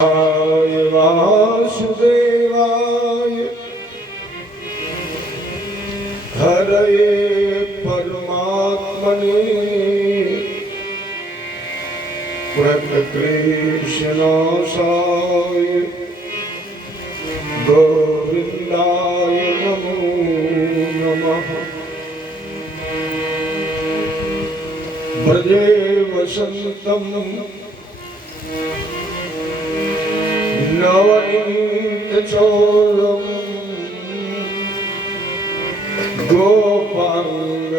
वासुदेवाय हरये परमात्मने कृष्णनाशाय गोविन्दाय नमो नमः। भजे वसन्तम् नवनीतचोरम् गोपाङ्गनानां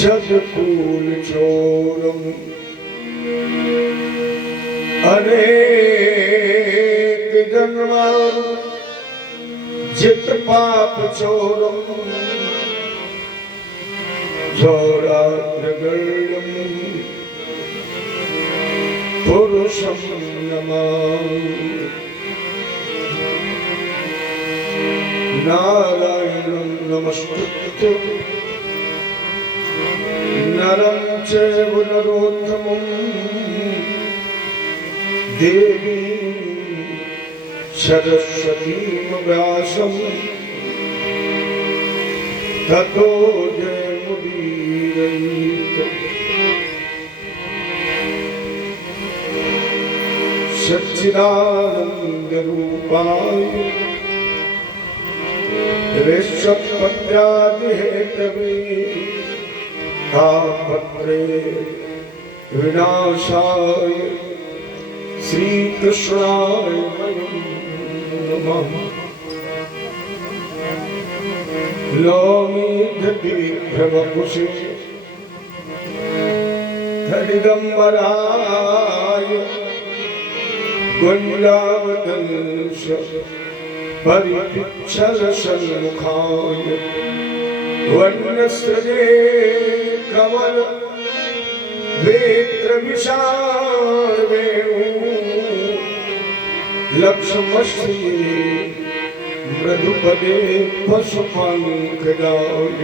जगकुलचोरम् अनेकजन्मा जितपापचोरम् झोराग्रगण्यम् पुरुषं नमामि। नारायणं नमस्कृत्य नरं चैव नरोत्तमं देवीं सरस्वतीं व्यासं ततो जयमुदीरयेत्। सच्चिदानन्दरूपाय ऋषभपत्यादिहेतवे तापत्रे विनाशाय श्रीकृष्णाय नमः। लोमीढदीर्घवपुषे धरिदम्बराय गुञ्जावदंश परिच्छलसन्मुखाय वन्यस्रजे कमल वेत्रविशालवेणु लक्ष्मश्रिये मृदुपदे पशुपङ्कजाय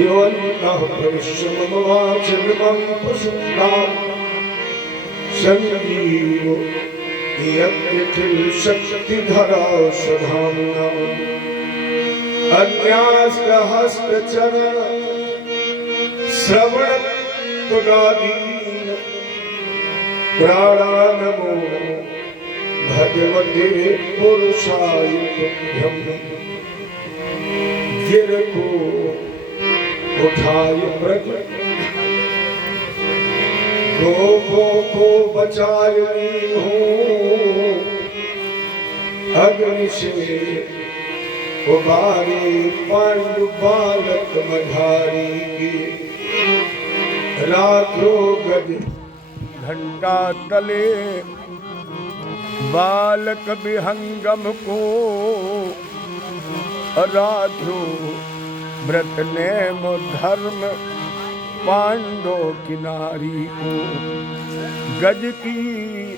योऽन्तः प्रविश्य मम वाचमिमं पशुनां संजीव शक्तिधरा स्वधाम्ना अन्यास्त्रहस्तचरण श्रवणत्वगादीन् प्राणानमो भगवते पुरुषाय तुभ्यं। गिर को उठाय व्रज गोपों को बचाई हूँ अग्नि से उबारे पांडु बालक मधारी के रात्रो गज घंटा तले बालक विहंगम को रात्रो व्रत नेम धर्म पांडो किनारी को। गज की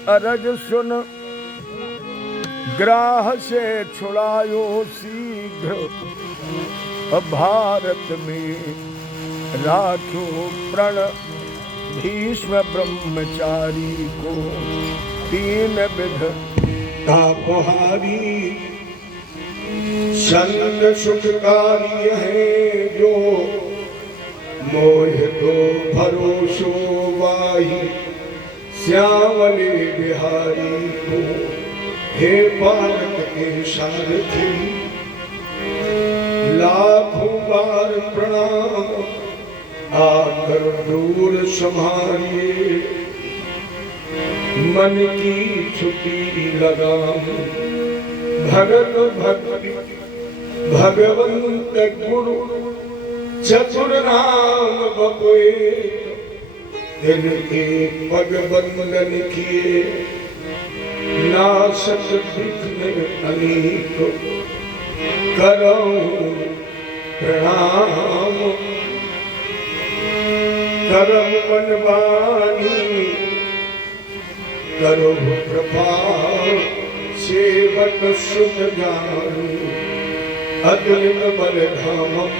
अरज सुन ग्राह से छुड़ायो शीघ्र भारत में राखो प्रण भीष्म ब्रह्मचारी को। तीन विध तापहारी संग सुखकारी है जो मोह को भरोसो वाही श्यामले बिहारी को। हे भारत के सारथी लाखों बार प्रणाम आकर दूर संभालिए मन की छुट्टी लगाम। भगत भक्ति भगवंत गुरु चतुर नाम बपुए दिन के पग बंदन किए नासत विघ्न अनेक करो प्रणाम। करम मनवानी करो कृपा सेवक सुत जानी अग्निम बलधामम।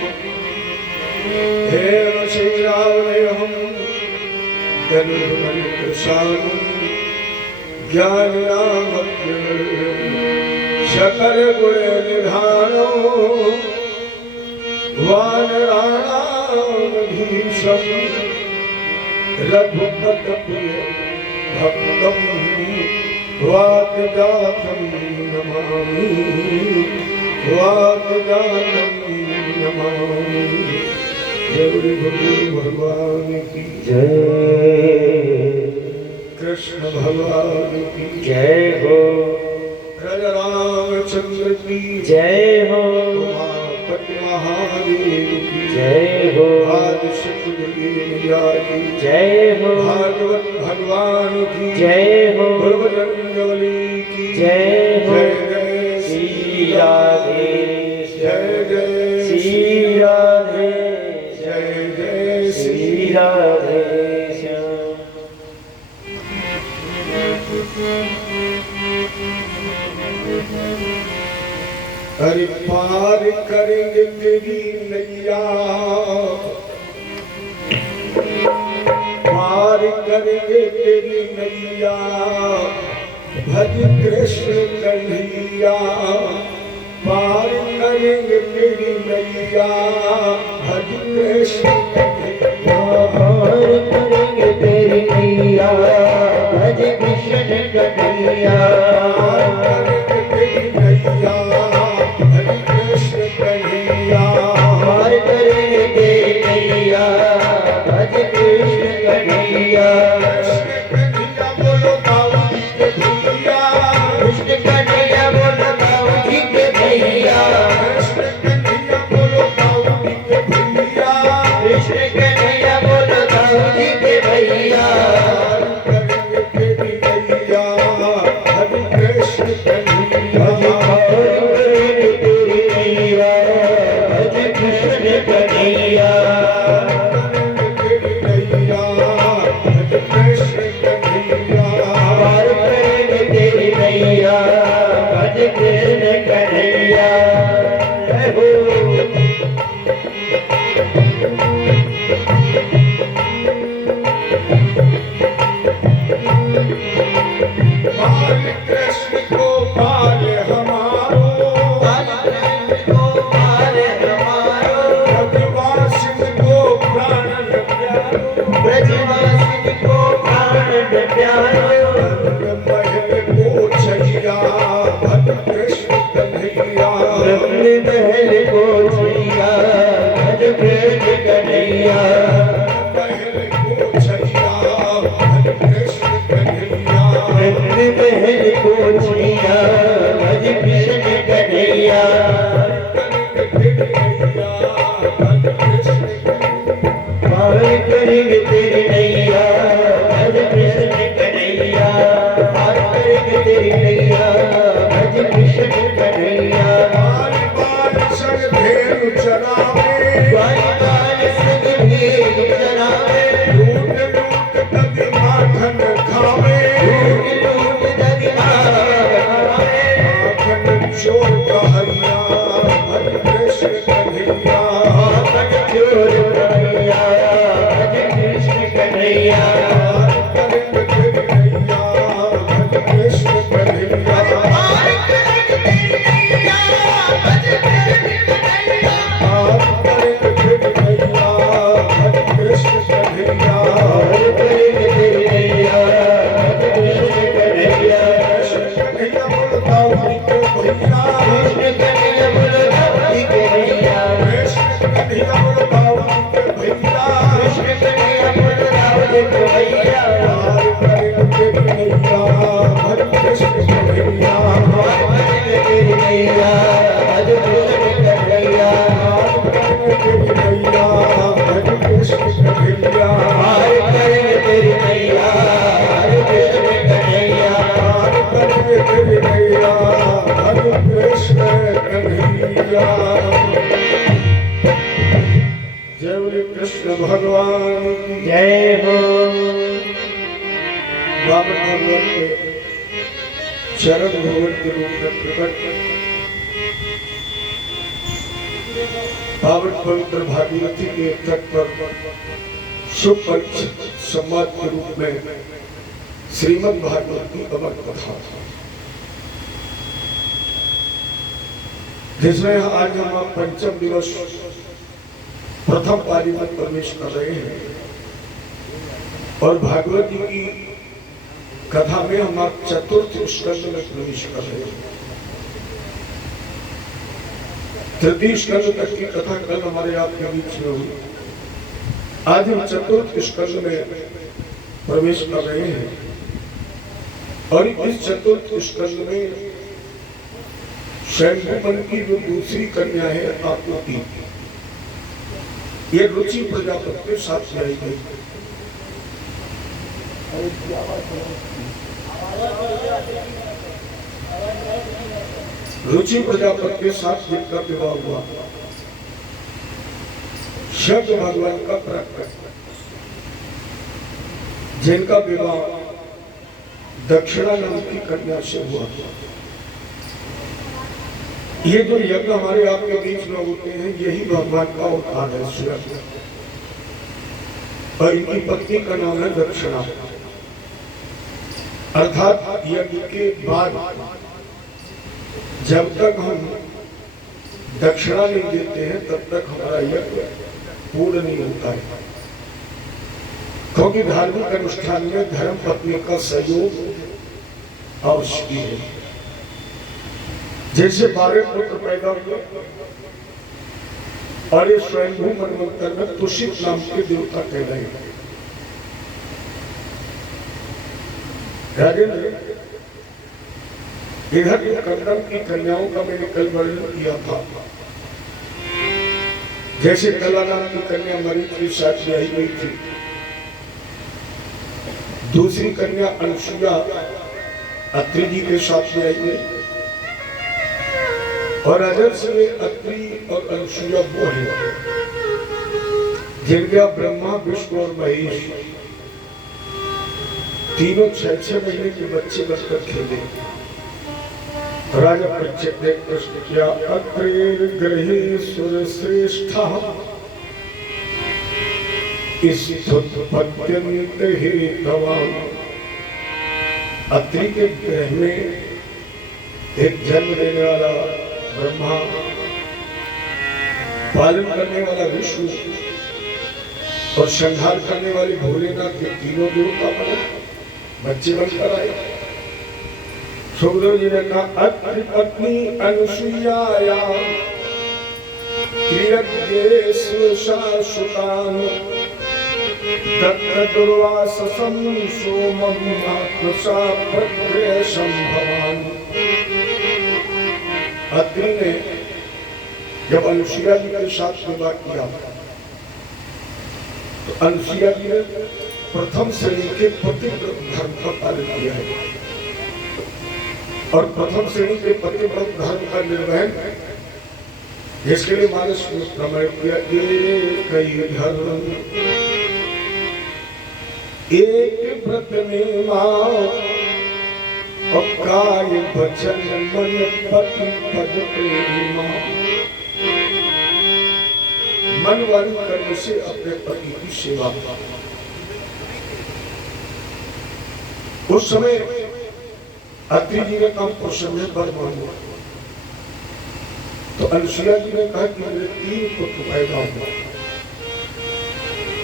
हे श्री राम शकल गुण निधानो वानराणां भीषम रघुपत प्रिय भक्तम वाग्जातं नमामि वाग्जातं नमामि। जय भगवान की जय, कृष्ण भगवान की जय हो, राजा रामचंद्र की जय हो, उमापति महादेव की जय हो, आदि मैया की जय हो, भागवत भगवान की जय हो, गुरुवरंजलि की जय हो, जय श्री राधे, जय जय श्री राधे, जय जय श्री राधे। हरि पार करेंगे तेरी नैया, पार करेंगे तेरी नैया, भज कृष्ण कन्हैया। पार करेंगे तेरी नैया, भज कृष्ण कन्हैया। पार करेंगे तेरी नैया, भज कृष्ण कन्हैया। पार करेंगे तेरी नैया, भज कृष्ण कन्हैया। पार करेंगे तेरी नैया, भज कृष्ण कन्हैया। कृष्ण कन्हैया बोलो ताऊ जी के भैया, कृष्ण कन्हैया बोलो ताऊ जी के भैया, कृष्ण कन्हैया बोलो ताऊ जी के भैया। कृष्ण कन्हैया हरि कृष्ण कन्हैया। करेंगे तेरी नैया, भज कृष्ण कन्हैया। पार करेंगे तेरी नैया, भज कृष्ण कन्हैया। जय हो, बाल कृष्ण गोपाल हमारो, ब्रजवासिन को प्राण प्यारो, ब्रजवासिनी को प्राण प्यारो। महल को छैया, भज कृष्ण कन्हैया। महल को छैया, भज कृष्ण कन्हैया। महल को छैया, भज कृष्ण कन्हैया। महल को छैया, भज कृष्ण कन्हैया। पार करेंगे तेरी नैया, भज कृष्ण कन्हैया। पार करेंगे तेरी नैया, भज कृष्ण कन्हैया। बाल बाल संग भेड़ चरावे, बाल बाल संग भेड़ चरावे, लूट लूट दधि माखन खावे, लूट लूट दधि खावे। माखन चोर कहैया, भज कृष्ण कन्हैया। माखन चोर कन्हैया, भज कृष्ण कन्हैया। करेंगे तेरी नैया, भज कृष्ण कन्हैया। पार करेंगे तेरी नैया, भज कृष्ण कन्हैया। पार करेंगे तेरी नैया, भज कृष्ण कन्हैया। पार करेंगे तेरी नैया, भज कृष्ण कन्हैया। कृष्ण कन्हैया बोलो ताऊ जी के भैया, कृष्ण कन्हैया बोलो ताऊ जी के भैया। कृष्ण कन्हैया बोलो ताऊ जी के भैया। कृष्ण कन्हैया बोलो ताऊ जी के भैया। पार करेंगे तेरी नैया, भज कृष्ण कन्हैया। पार करेंगे तेरी नैया, भज कृष्ण कन्हैया। तेरी नैया, भज कृष्ण कन्हैया। पार करेंगे तेरी नैया, भज कृष्ण कन्हैया। तेरी नैया, भज कृष्ण कन्हैया। जय बोले कृष्ण भगवान की जय हो, बाबर भगवान के चरण भगवत के रूप में प्रकट बाबर पवित्र भागीरथी के तट पर संवाद के रूप में श्रीमद् भागवत की अमर कथा, जिसमें आज हम पंचम दिवस प्रथम पाली में प्रवेश कर रहे हैं और भागवत जी की कथा में हम आप चतुर्थ स्कंद में प्रवेश कर रहे हैं। तृतीय स्कंद तक की कथा कल हमारे आपके बीच में हुई। आज हम चतुर्थ स्कंद में प्रवेश कर रहे हैं और इस चतुर्थ स्कंद में शैलभूमन की जो दूसरी कन्या है आकृति, ये रुचि प्रजापति के साथ आई गई। रुचि प्रजापति के साथ जिनका विवाह हुआ, शब्द भगवान का प्रकट, जिनका विवाह दक्षिणा नाम की कन्या से हुआ। ये जो यज्ञ हमारे आपके बीच में होते हैं, यही भगवान का अवतार है स्वयं, और इनकी पत्नी का नाम है दक्षिणा। अर्थात यज्ञ के बाद जब तक हम दक्षिणा नहीं देते हैं तब तक हमारा यज्ञ पूर्ण नहीं होता है, क्योंकि धार्मिक अनुष्ठान में धर्म पत्नी का सहयोग आवश्यक है। जैसे 12 पुत्र पैदा हुए और ये स्वयंभू मनवंतर में तुषित नाम के देवता कहलाए। इधर कंदम की कन्याओं का मैंने कल वर्णन किया था। जैसे कला नाम की कन्या मरीच की साथ आई गई थी, दूसरी कन्या अनुसुईया अत्रि जी के साथ में आई गई, और अजर से अत्रि और अनुसुईया वो है जिनका ब्रह्मा विष्णु और महेश तीनों 6-6 महीने के बच्चे बनकर खेले। राजा परीक्षित ने प्रश्न किया, अत्रि गृहे सुर श्रेष्ठा स्तुत्पत्यन्त हेतवा। अत्रि के गृह में एक जन्म देने वाला ब्रह्मा, पालन करने वाला विष्णु और संहार करने वाले भोलेनाथ के तीनों देवता बने, बच्चे बनकर आए। सुखदेव जी ने कहा, अत्रि पत्नी अनुसुईया क्रियते सुशासुतान तत्र दुर्वाससं सोमं आत्मसा प्रग्रेशं भवान। अत्रि ने जब अनुसुईया जी के साथ विवाह किया तो अनुसुईया जी ने प्रथम श्रेणी के पतिव्रत धर्म का पालन किया है, और प्रथम श्रेणी के पतिव्रत धर्म का निर्वहन जिसके लिए मानस में प्रमाणित किया, एक धर्म एक व्रत में मां और काय वचन मन पति पद प्रेमा। मन वाणी करने से अपने पति की सेवा। उस समय अत्रि जी ने काम प्रसन्न पर मांगा तो अनुसुईया जी ने कहा कि मेरे 3 पुत्र पैदा हुए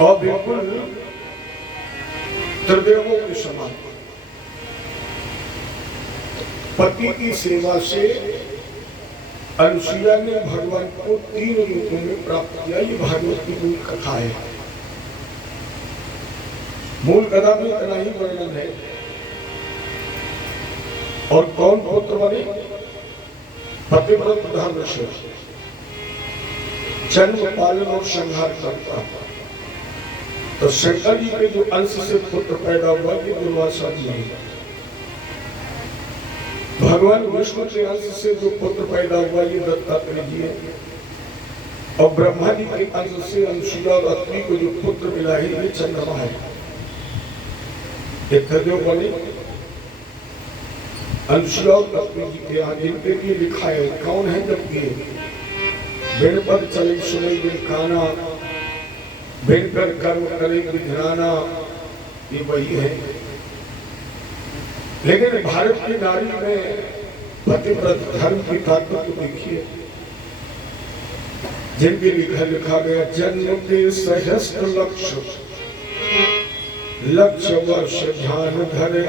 और बिल्कुल त्रिदेवों के समान। पति की सेवा से अनुसुईया ने भगवान को 3 रूपों में प्राप्त किया। ये भागवत की मूल कथा है। मूल कथा में इतना ही वर्णन है। और कौन पुत्र बने? पतिव्रत धर्म से जन्म पालन और संहार करता। तो शंकर जी के जो अंश से पुत्र पैदा हुआ ये दुर्वासा जी है। भगवान विष्णु के अंश से जो पुत्र पैदा हुआ ये दत्तात्रेय जी है, और ब्रह्मा जी के अंश से अनुसुईया और अत्रि को जो पुत्र मिला है ये चंद्रमा है। एक बने अनुसुईया और अत्रि जी के यहाँ जिनके लिए लिखा है कौन है जब दिए बिन पद चले सुने बिन काना बिन कर कर्म करे विधराना ये वही है। लेकिन भारत की नारी में पतिव्रत धर्म की ताकत को देखिए, जिनके लिखा गया जन्म के सहस्त्र लक्ष्य वर्ष ध्यान धरे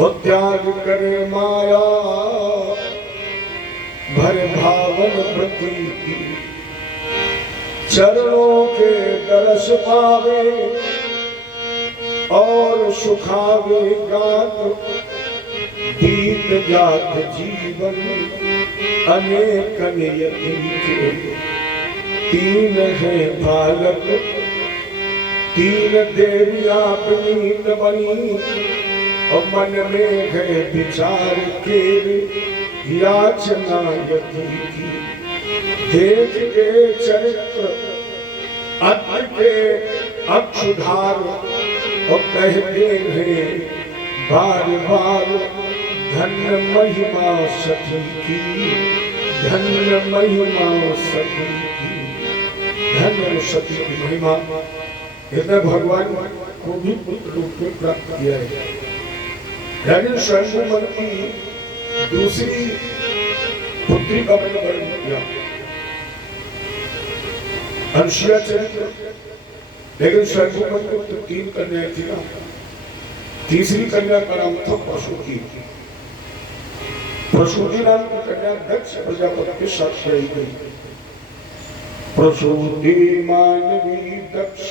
और त्याग करे माया भर भावन प्रतीति चरणों के दर्श पावे और सुखावे गात बीत जात जीवन अनेक नियति के तीन है बालक तीन देवियां अपनी बनी और मन में गए विचार के याचना यति की देख के चरित्र अत्र के अक्षुधार और कहते हैं बार बार धन्य महिमा सती की धन्य महिमा सती की धन्य सती की महिमा। इसने भगवान को भी पुत्र रूप में प्राप्त किया है। यानी स्वयं की दूसरी पुत्री का मैंने वर्णन किया अनुसुईया चरित्र, लेकिन स्वयं को तो 3 कन्याएं थी ना। तीसरी कन्या का नाम था प्रसूति। प्रसूति नाम की कन्या दक्ष प्रजापति के साथ रही गई। प्रसूति मानवी दक्ष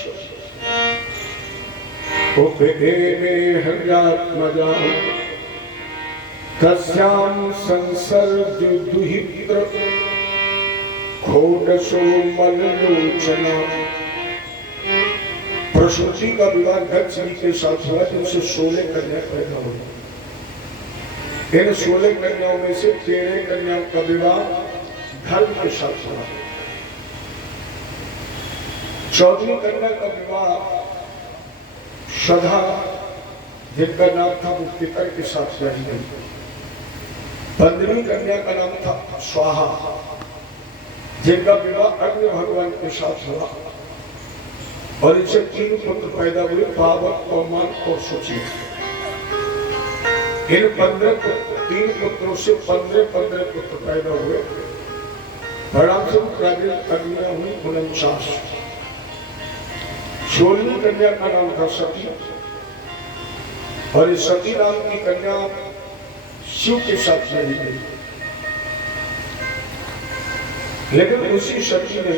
हृदयात्मजा तस्यां संसर्ग दुहित्र खोडशो मललोचना। प्रसूति का विवाह दक्ष जी के साथ हुआ, जिनसे 16 कन्या पैदा हुई। इन 16 कन्याओं में से 13 कन्याओं का विवाह धर्म के साथ हुआ। 14वीं कन्या का विवाह सदा, जिनका नाम था वो पिता के साथ रही गई। 15वीं कन्या का नाम था स्वाहा, जिनका विवाह अग्नि भगवान के साथ हुआ और इनसे 3 पुत्र पैदा हुए, पावक, पवमान और शुचि। इन 3 पुत्रों से 15 पुत्र पैदा हुए। परिणाम स्वरूप कन्या हुई 49। 16वीं कन्या का नाम था सती और इस सती नाम की कन्या शिव के साथ रही गई। लेकिन उसी सती ने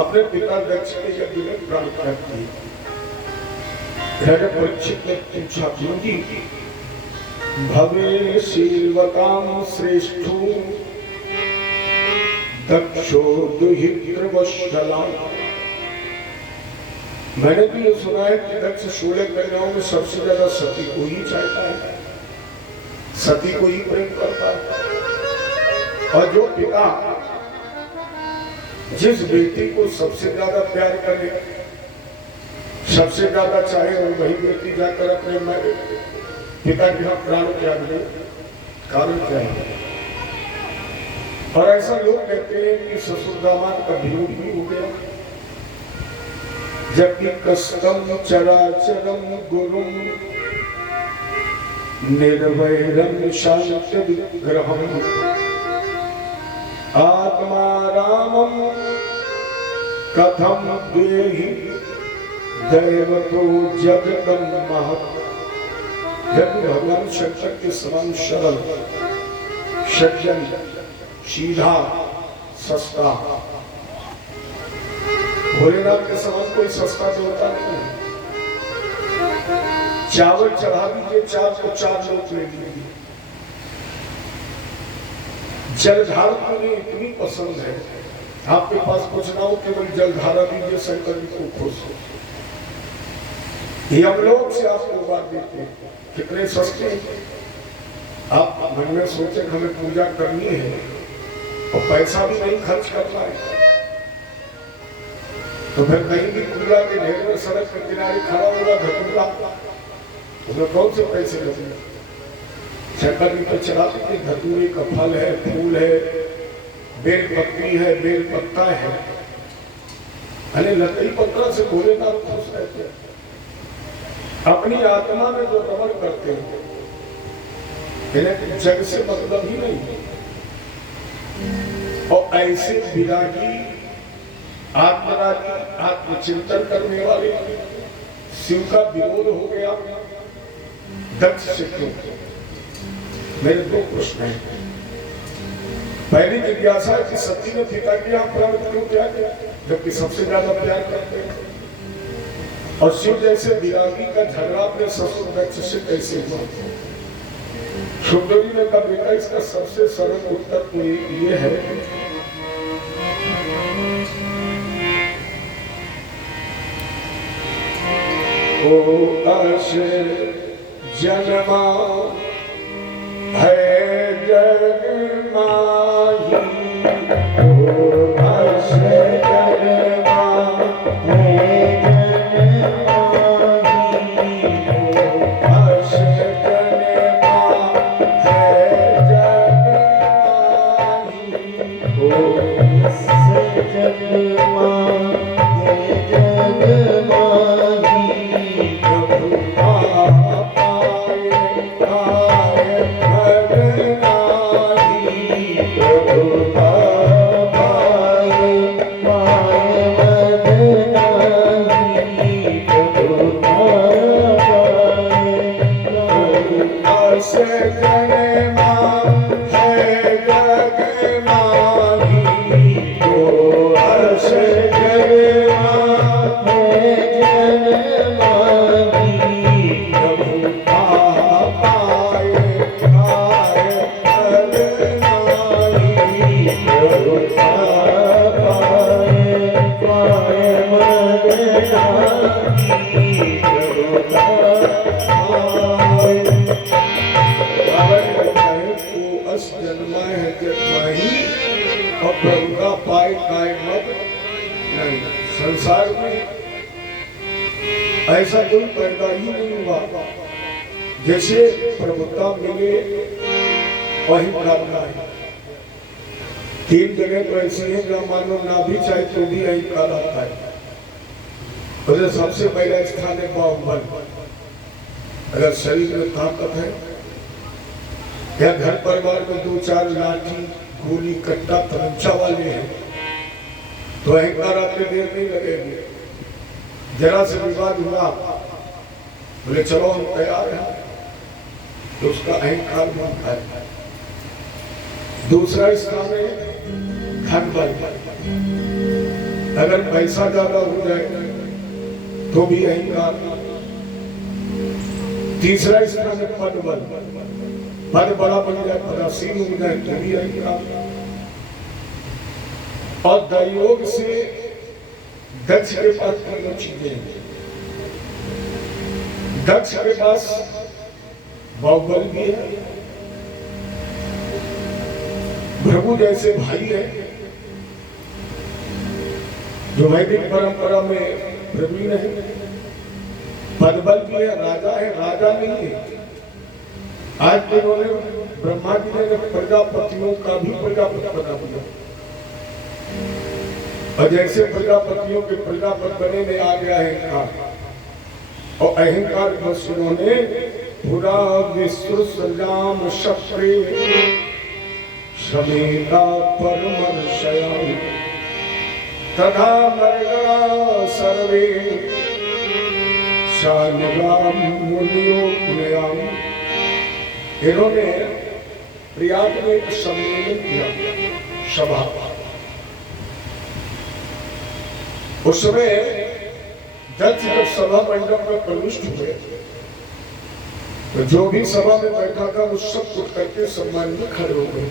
अपने पिता दक्ष के यज्ञ में प्राण त्याग किए। राजा परीक्षित ने पूछा, क्योंकि भवे शीलवतां श्रेष्ठो दक्षो दुहित्र वत्सला। मैंने भी ये सुना है कि दक्ष 16 कन्याओं में सबसे ज्यादा सती को ही चाहता है, सती को ही प्रेम करता है। और जो पिता जिस बेटी को सबसे ज्यादा प्यार करे, सबसे ज्यादा चाहे, और वही बेटी जाकर अपने पिता के यहाँ प्राण त्याग दे, कारण क्या है? और ऐसा लोग कहते हैं कि ससुर दामाद का विरोध भी हो गया, जबकि कष्टम चराचरम गुरुम निर्वैरम शांति विग्रहम आत्मा रामम कथम देहि दैवतो जगतम महत्। जब भगवान शंकर के समान सरल, सज्जन, सीधा, सस्ता, भोलेनाथ के समान कोई सस्ता तो होता नहीं है। चावल चढ़ा दीजिए 4 को 4 लोग ले लीजिए। जलधारा मुझे इतनी पसंद है, आपके पास कुछ ना हो केवल जलधारा दीजिए, शंकर जी को खुश हो। यमलोक से आपको बात देते हैं, कितने सस्ते। आप मन में सोचे हमें पूजा करनी है और पैसा भी नहीं खर्च करना है, तो फिर कहीं भी कूड़ा के ढेर में सड़क के किनारे खड़ा होगा धतूरा, उसमें कौन से पैसे लगेंगे? शंकर जी पर चढ़ाते थे, धतूरे का फल है, फूल है, बेल पत्ती है, बेल पत्ता है, अरे लकड़ी पत्रा से भोलेनाथ खुश रहते हैं, अपनी आत्मा में जो रमण करते हैं, इन्हें जग से मतलब ही नहीं। और ऐसे विरागी, आत्मरागी, आत्मचिंतन करने वाले शिव का विरोध हो गया दक्ष से क्यों? मेरे दो प्रश्न हैं। पहली जिज्ञासा है कि सती ने पिता की आप प्राण क्यों त्याग किया, जबकि सबसे ज्यादा प्यार करते हैं? और शिव जैसे विरागी का झगड़ा अपने ससुर दक्ष से कैसे हुआ? सुंदरी ने कहा बेटा इसका सबसे सरल उत्तर तो ये है ओ अश जन्मा है जग माही, ओ अश जन्मा है जग माही, ओ अश जन्मा है जग माही, ओ अश जन्मा है जग माही। संसार में ऐसा कोई पैदा ही नहीं हुआ जैसे प्रभुता मिले वही प्राप्त है। तीन जगह तो ऐसी है जहाँ मानो ना भी चाहे तो भी अहंकार आता है। तो सबसे पहला स्थान है बाहुबल। अगर शरीर में ताकत है या घर परिवार में दो चार लाठी गोली कट्टा तमंचा वाले हैं तो अहंकार आपके देर नहीं लगेंगे। जरा से विवाद हुआ बोले चलो हम तैयार हैं तो उसका अहंकार बनता है। दूसरा स्थान है धन बल। अगर पैसा ज्यादा हो जाए तो भी अहंकार। तीसरा स्थान है पद बल। पद बड़ा बन जाए, पदासीन हो जाए तो भी अहंकार। और दयोग से दक्ष के पास तीनों चीजें हैं। दक्ष के पास बाहुबल भी है, भृगु जैसे भाई है जो वैदिक परंपरा में प्रवीण है। पदबल भी है, राजा है, राजा नहीं है। आज के उन्होंने ब्रह्मा जी ने प्रजापतियों का भी प्रजापति बना दिया और जैसे प्रजापतियों के प्रजापति बने में आ गया अहंकार और अहंकार बस उन्होंने पूरा विश्व सजाम शक्ति समेता परमर्शयम् तथा मर्गा सर्वे शानुगाम मुनियों। इन्होंने प्रयाग में एक सम्मेलन किया, सभा। उस समय दक्ष जब सभा मंडप में प्रविष्ट हुए तो जो भी सभा में बैठा था वो सब उठ करके सम्मान में खड़े हो गए।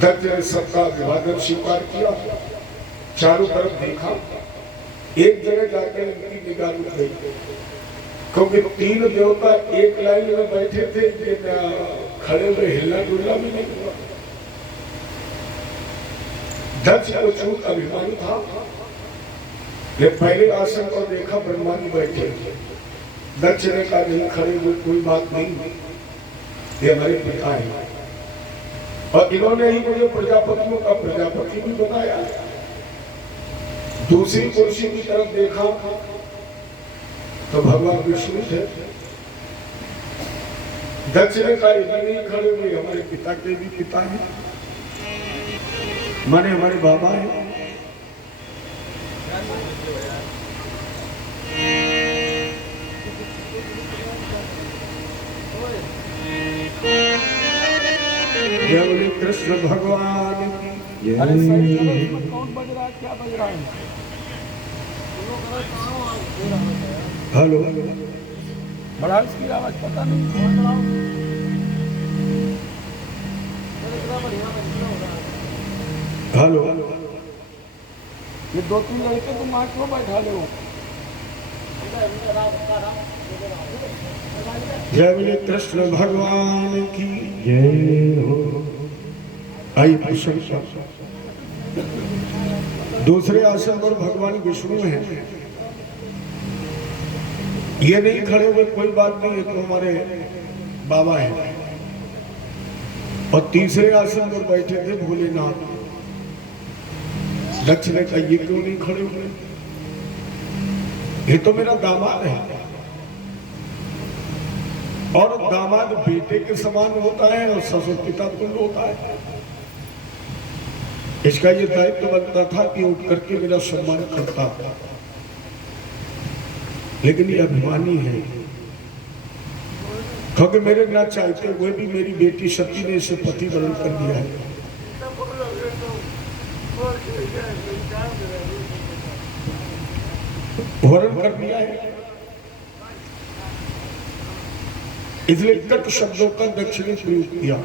दक्ष ने सबका अभिवादन स्वीकार किया, चारों तरफ देखा, एक जगह जाकर इनकी निगाह रुक गई क्योंकि तीन देवता एक लाइन में बैठे थे, खड़े हुए हिलना डुलना भी नहीं हुआ। दक्ष को चूक अभिमान था, ये पहले आसन पर देखा ब्रह्मा जी बैठे। दक्ष ने कहा नहीं खड़े हुए कोई बात नहीं, ये हमारे पिता है और इन्होंने ही मुझे प्रजापतियों का प्रजापति भी बनाया। दूसरी कुर्सी की तरफ देखा तो भगवान विष्णु थे। दक्ष ने कहा इधर नहीं खड़े हुए, हमारे पिता के भी पिता हैं, माने हमारे बाबा हैं। जय बोले कृष्ण भगवान की अरे सही करो, इसमें कौन बज रहा है, क्या बज रहा है? हेलो बड़ा इसकी आवाज पता नहीं। हेलो ये 2-3 लड़के तुम वहाँ क्यों बैठा ले हो? जय बोले कृष्ण भगवान की जय हो। आई प्रशंसा। दूसरे आसन पर भगवान विष्णु हैं। ये नहीं खड़े हुए, कोई बात नहीं, ये तो हमारे बाबा हैं। और तीसरे आसन पर बैठे थे भोलेनाथ। दक्ष ने कहा ये क्यों नहीं खड़े हुए, ये तो मेरा दामाद है। और दामाद बेटे के समान होता है और ससुर पिता तुल्य होता है। इसका ये दायित्व बनता था कि उठ करके मेरा सम्मान करता, लेकिन ये अभिमानी है, क्योंकि मेरे ना चाहते हुए भी मेरी बेटी सती ने इसे पति वरण कर दिया है। वरण कर दिया है, इसलिए कट शब्दों का दक्ष ने प्रयोग किया।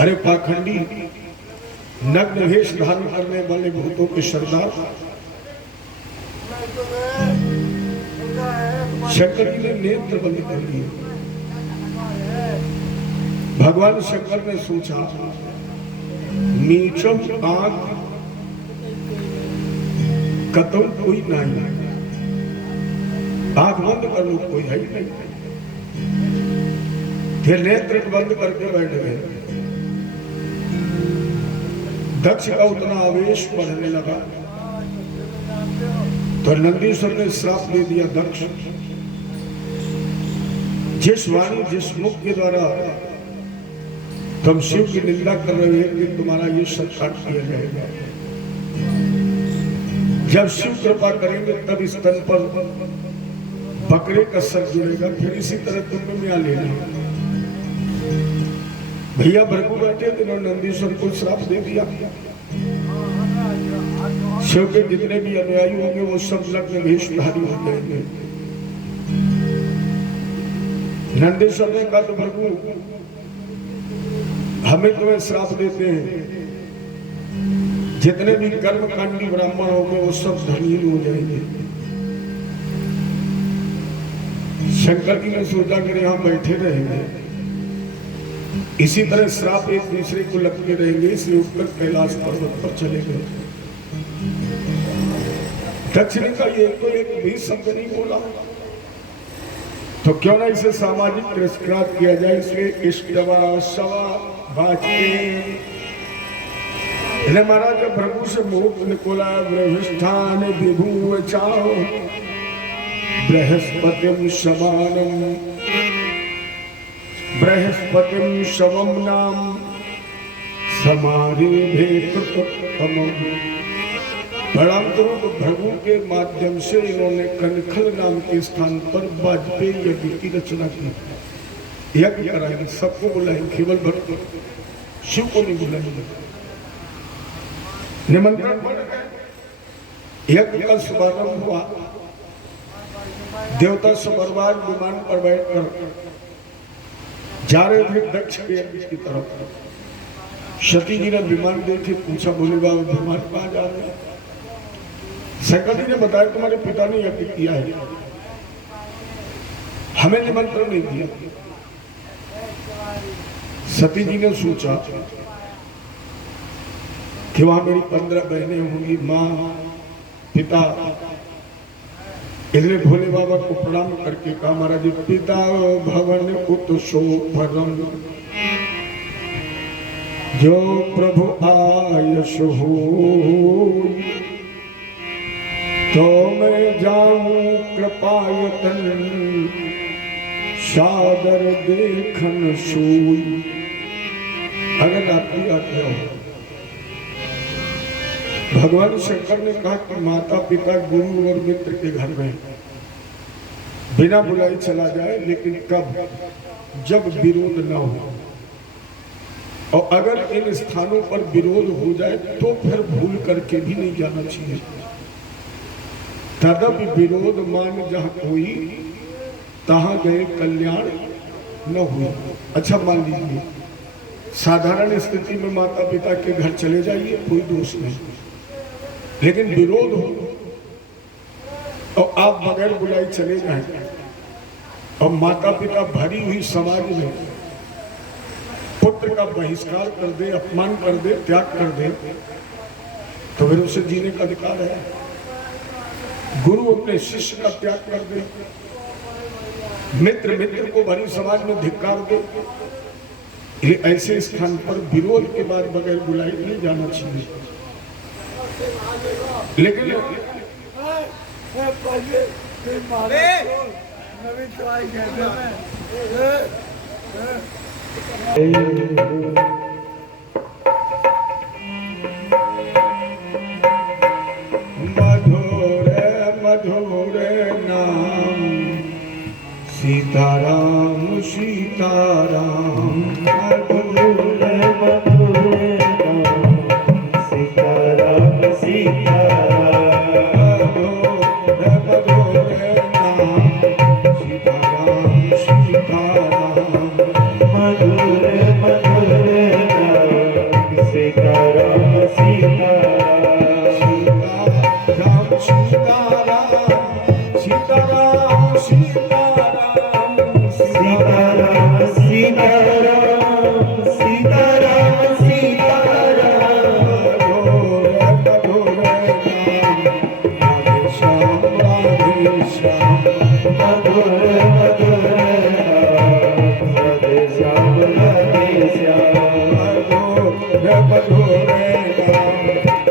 अरे पाखंडी, नग्न वेश धारण करने वाले भूतों के सरदार शंकर जी ने नेत्र बंद कर लिए। भगवान शंकर ने सोचा नीचम आंख कतल कोई नहीं, आंख बंद कर लो, कोई है ही नहीं। फिर नेत्र बंद करके बैठ गए। दक्ष का उतना आवेश बढ़ने लगा तो नंदीश्वर ने श्राप दे दिया, दक्ष जिस वाणी जिस मुख के द्वारा तुम शिव की निंदा कर रहे हैं कि तुम्हारा ये सब काट दिया जाएगा। जब शिव कृपा करेंगे तब इस तन पर बकरे का सर जुड़ेगा, फिर इसी तरह तुम में आ लेना। भैया भरकू बैठे थे और नंदीश्वर को श्राप दे दिया। शिव के जितने भी अनुयायी होंगे वो सब लग्न वेशधारी हो जाएंगे। नंदीश्वर ने कहा तो भरकू हमें तुम्हें श्राप देते हैं, जितने भी कर्मकांडी ब्राह्मण होंगे वो सब धनीन हो जाएंगे। शंकर जी ने सोचा कि यहाँ बैठे रहेंगे, इसी तरह श्राप एक दूसरे को लगते रहेंगे, इसलिए उठकर कैलाश पर्वत पर चले गए। दक्षिण का ये तो एक भी शब्द नहीं बोला, तो क्यों ना इसे सामाजिक तिरस्कार किया जाए, इसलिए इष्टवा सवा बाजपेयी। महाराज जब भृगु से मुक्त निकोला ब्रह्मस्थान विभु चाओ बृहस्पतिम समानम बृहस्पतिम शवम नाम समारेभे कृततमम्। प्रणाम करो तो भृगु के माध्यम से इन्होंने कनखल नाम के स्थान पर वाजपेयी यज्ञ की रचना की। यज्ञ कराएंगे, सबको बुलाएंगे, केवल भक्त शिव को नहीं बुलाएंगे। निमंत्रण पड़ गए, यज्ञ का शुभारंभ हुआ। देवता सबरवाज विमान पर बैठकर जा रहे थे दक्ष के यज्ञ की तरफ। सती जी ने विमान देखे, पूछा बोले बाबा विमान कहाँ जा रहे हैं? शंकर जी ने बताया तुम्हारे पिता ने यज्ञ किया है, हमें निमंत्रण नहीं दिया। सती जी ने सोचा कि वहां मेरी 15 बहनें होंगी, माँ पिता, इसलिए भोले बाबा को प्रणाम करके कहा महाराज पिता भवन कुत शोभरम। जो प्रभु आयश हो तो मैं जाऊं कृपायतन सादर देखन सोई। अगर आपकी आज्ञा हो, भगवान शंकर ने कहा कि माता पिता गुरु और मित्र के घर में बिना बुलाए चला जाए, लेकिन कब? जब विरोध न हो। और अगर इन स्थानों पर विरोध हो जाए तो फिर भूल करके भी नहीं जाना चाहिए। तदपि विरोध मान जहाँ कोई तहाँ गए कल्याण न हुई। अच्छा मान लीजिए साधारण स्थिति में माता पिता के घर चले जाइए, कोई दोष नहीं, लेकिन विरोध हो और आप बगैर बुलाए चले जाए और माता पिता भरी हुई समाज में पुत्र का बहिष्कार कर दे, अपमान कर दे, त्याग कर दे, तो फिर उसे जीने का अधिकार है। गुरु अपने शिष्य का त्याग कर दे, मित्र मित्र को भरी समाज में धिक्कार दे, ये ऐसे स्थान पर विरोध के बाद बगैर बुलाए नहीं जाना चाहिए। लेकिन मधुर मधुर नाम सीताराम सीताराम, मधुर मधुर नाम सीताराम सीताराम, मधुर नाम सीताराम सीताराम, मधुर मधुर नाम सीताराम सीताराम, सीताराम सीताराम सीताराम सीताराम सीताराम सीताराम सीताराम, मधुर नाम राधे श्याम राधे श्याम, मधुर मधुर नाम राधे श्याम राधे श्याम, मधुर मधुर नाम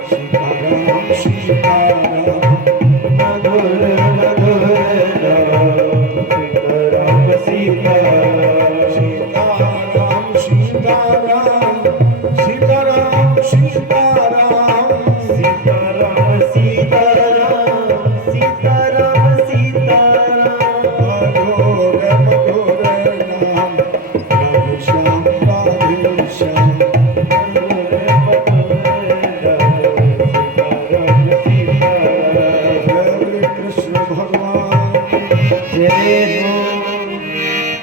सीताराम सीताराम, मधुर मधुर नाम सीताराम सीताराम, सीताराम सीताराम सीताराम सीताराम, सीताराम सीताराम सीताराम सीताराम, मधुर मधुर नाम राधे श्याम राधे श्याम, मधुर मधुर नाम सीताराम सीताराम। हरे कृष्ण भगवान जय हो।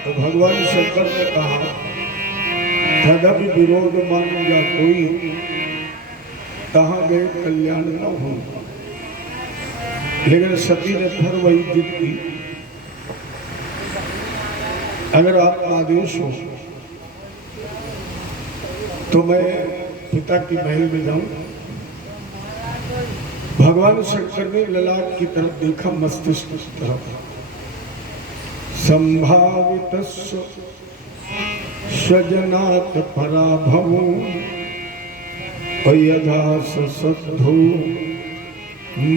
तो भगवान शंकर ने कहा तदपि विरोध मान जा कोई तहाँ गए कल्याण न हो। लेकिन सती ने फिर वही जिद की, अगर आपका आदेश हो तो मैं पिता की महल में जाऊं। भगवान शंकर ने ललाट की तरफ देखा, मस्तिष्क की तरफ। संभावित स्वजनात् पराभवो यथा सद्धो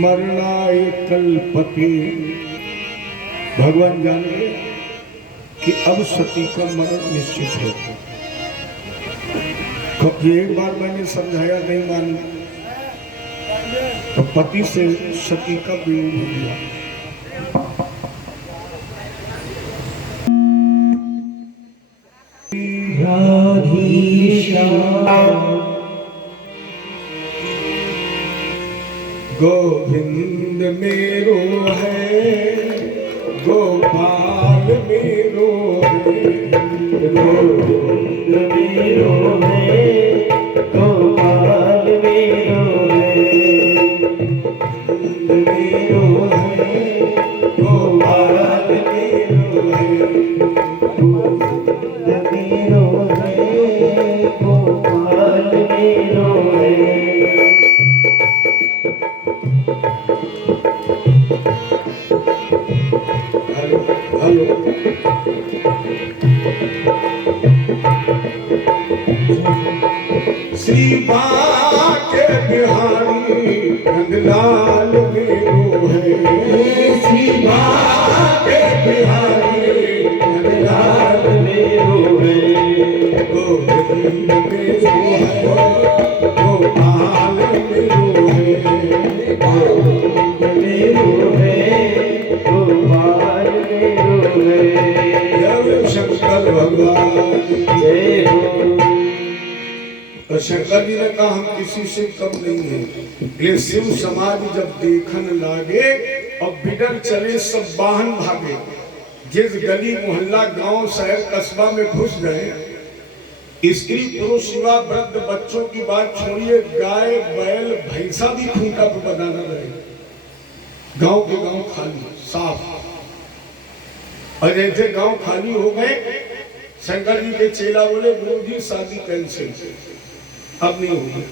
मरणाय कल्पते। भगवान जान गए कि अब सती का मरण निश्चित है। एक बार मैंने समझाया नहीं मानी तो पति से सती का वियोग हो गया। गोविंद मेरो है गोपाल मेरो है, गोविंद मेरो है गोपाल मेरो है, गोविंद मेरो है गोपाल मेरो है, गोविंद मेरो है गोपाल मेरो है। हेलो हेलो श्री बाके बिहारी नंदलाल मेरो है, श्री बाके बिहारी नंदलाल मेरो है, गोविंद मेरो है, गोपाल मेरो है, गोविंद मेरो है, गोपाल मेरो है। जय शंकर भगवान जय हो। तो शंकर जी ने कहा हम किसी से कम नहीं है। ये शिव समाज जब देखन लागे और बिडर चले सब वाहन भागे, जिस गली मोहल्ला गांव शहर कस्बा में घुस गए, स्त्री पुरुष युवा वृद्ध बच्चों की बात छोड़िए, गाय बैल भैंसा भी खूंटा पे बनाना रहे, गांव के गांव खाली साफ। और जैसे गांव खाली हो गए, शंकर जी के चेला बोले गुरु जी शादी कैंसिल, अब नहीं होगी।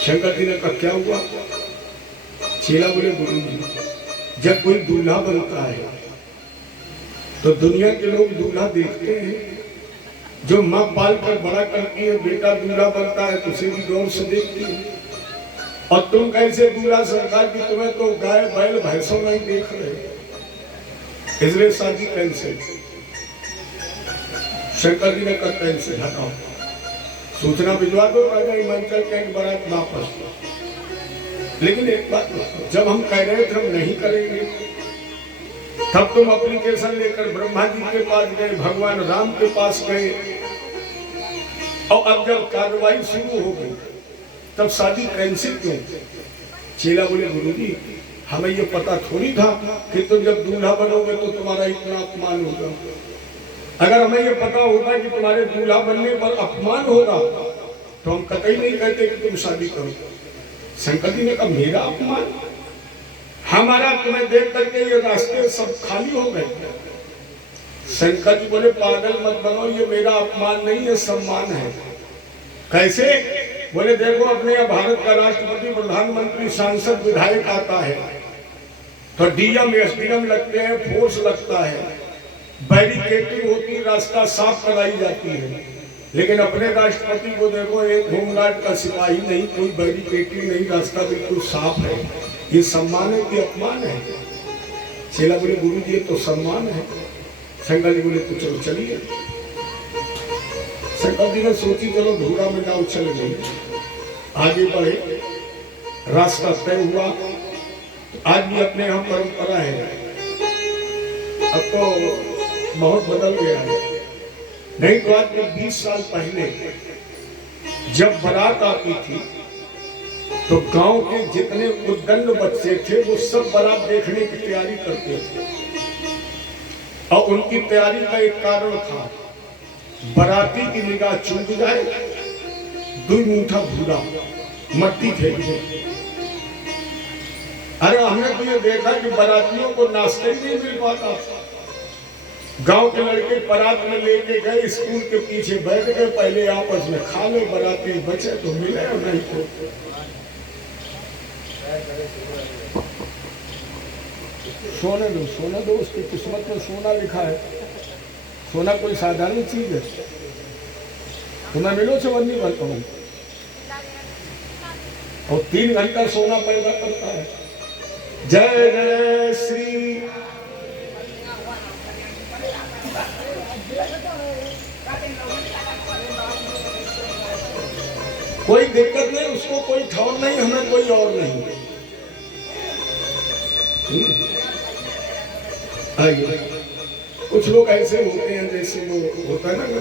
शंकर जी ने कहा क्या हुआ? चेला बोले गुरु जी जब कोई दूल्हा बनता है तो दुनिया के लोग दूल्हा देखते हैं, जो माँ पाल कर बड़ा करती है, बेटा दूल्हा बनता है तो उसे भी गौर से देखती है। और तुम कैसे दूल्हा सरकार की, तुम्हें तो गाय बैल भैंसों नहीं देख रहे, इसलिए शादी कैंसिल। शंकर जी ने कहा कैंसिल, हटाओ, सूचना भिजवा दो, राजा हिमाचल के बारात वापस। लेकिन एक बात, जब हम कह रहे थे हम नहीं करेंगे, तब तुम एप्लीकेशन लेकर ब्रह्मा जी के पास गए, भगवान राम के पास गए, और अब जब कार्रवाई शुरू हो गई तब शादी कैंसिल क्यों? चेला बोले गुरु जी हमें ये पता थोड़ी था कि तुम जब दूल्हा बनोगे तो तुम्हारा इतना अपमान होगा। अगर हमें ये पता होता कि तुम्हारे दूल्हा बनने पर अपमान होगा तो हम कतई नहीं कहते कि तुम शादी करो। शंकर जी ने कहा मेरा अपमान? हमारा तुम्हें देख करके ये रास्ते सब खाली हो गए। शंकर जी बोले पागल मत बनो, ये मेरा अपमान नहीं है, सम्मान है। कैसे? बोले देखो अपने भारत का राष्ट्रपति प्रधानमंत्री सांसद विधायक आता है तो डीएम एसडीएम लगते हैं, फोर्स लगता है, बैरिकेडिंग होती, रास्ता साफ कराई जाती है। लेकिन अपने राष्ट्रपति को देखो, एक होमगार्ड का सिपाही नहीं, कोई बैरिकेडिंग नहीं, रास्ता बिल्कुल साफ है। ये सम्मान है कि अपमान है? चेला बोले गुरु जी ये तो सम्मान है। शंकर जी बोले तो चलो चलिए। शंकर जी ने सोची चलो धूरा में नाव चल गई, आगे बढ़े, रास्ता तय हुआ। आज भी अपने यहाँ परंपरा है, अब तो बहुत बदल गया है, नहीं तो आज 20 साल पहले जब बारात आती थी तो गांव के जितने उद्दंड बच्चे थे वो सब बारात देखने की तैयारी करते थे। और उनकी तैयारी का एक कारण था, बाराती की निगाह चूक जाए, 2 मुठा भूरा मट्टी फेंक दे। अरे हमने तो ये देखा कि बारातियों को नाश्ते ही नहीं मिल पाता था। गांव के लड़के बारात में लेके गए, स्कूल के पीछे बैठ गए, पहले आपस में खा लो, बाराती बचे तो मिले और नहीं तो। सोने दो, उसकी किस्मत में सोना लिखा है। सोना कोई साधारण चीज है? तुम्हें मिलो चवन्नी भरता हूँ और 3 घंटा सोना पैदा करता है। जय जय श्री। कोई दिक्कत नहीं, उसको कोई ठौर नहीं, हमें कोई और नहीं। आइए, कुछ लोग ऐसे होते हैं जैसे वो होता है ना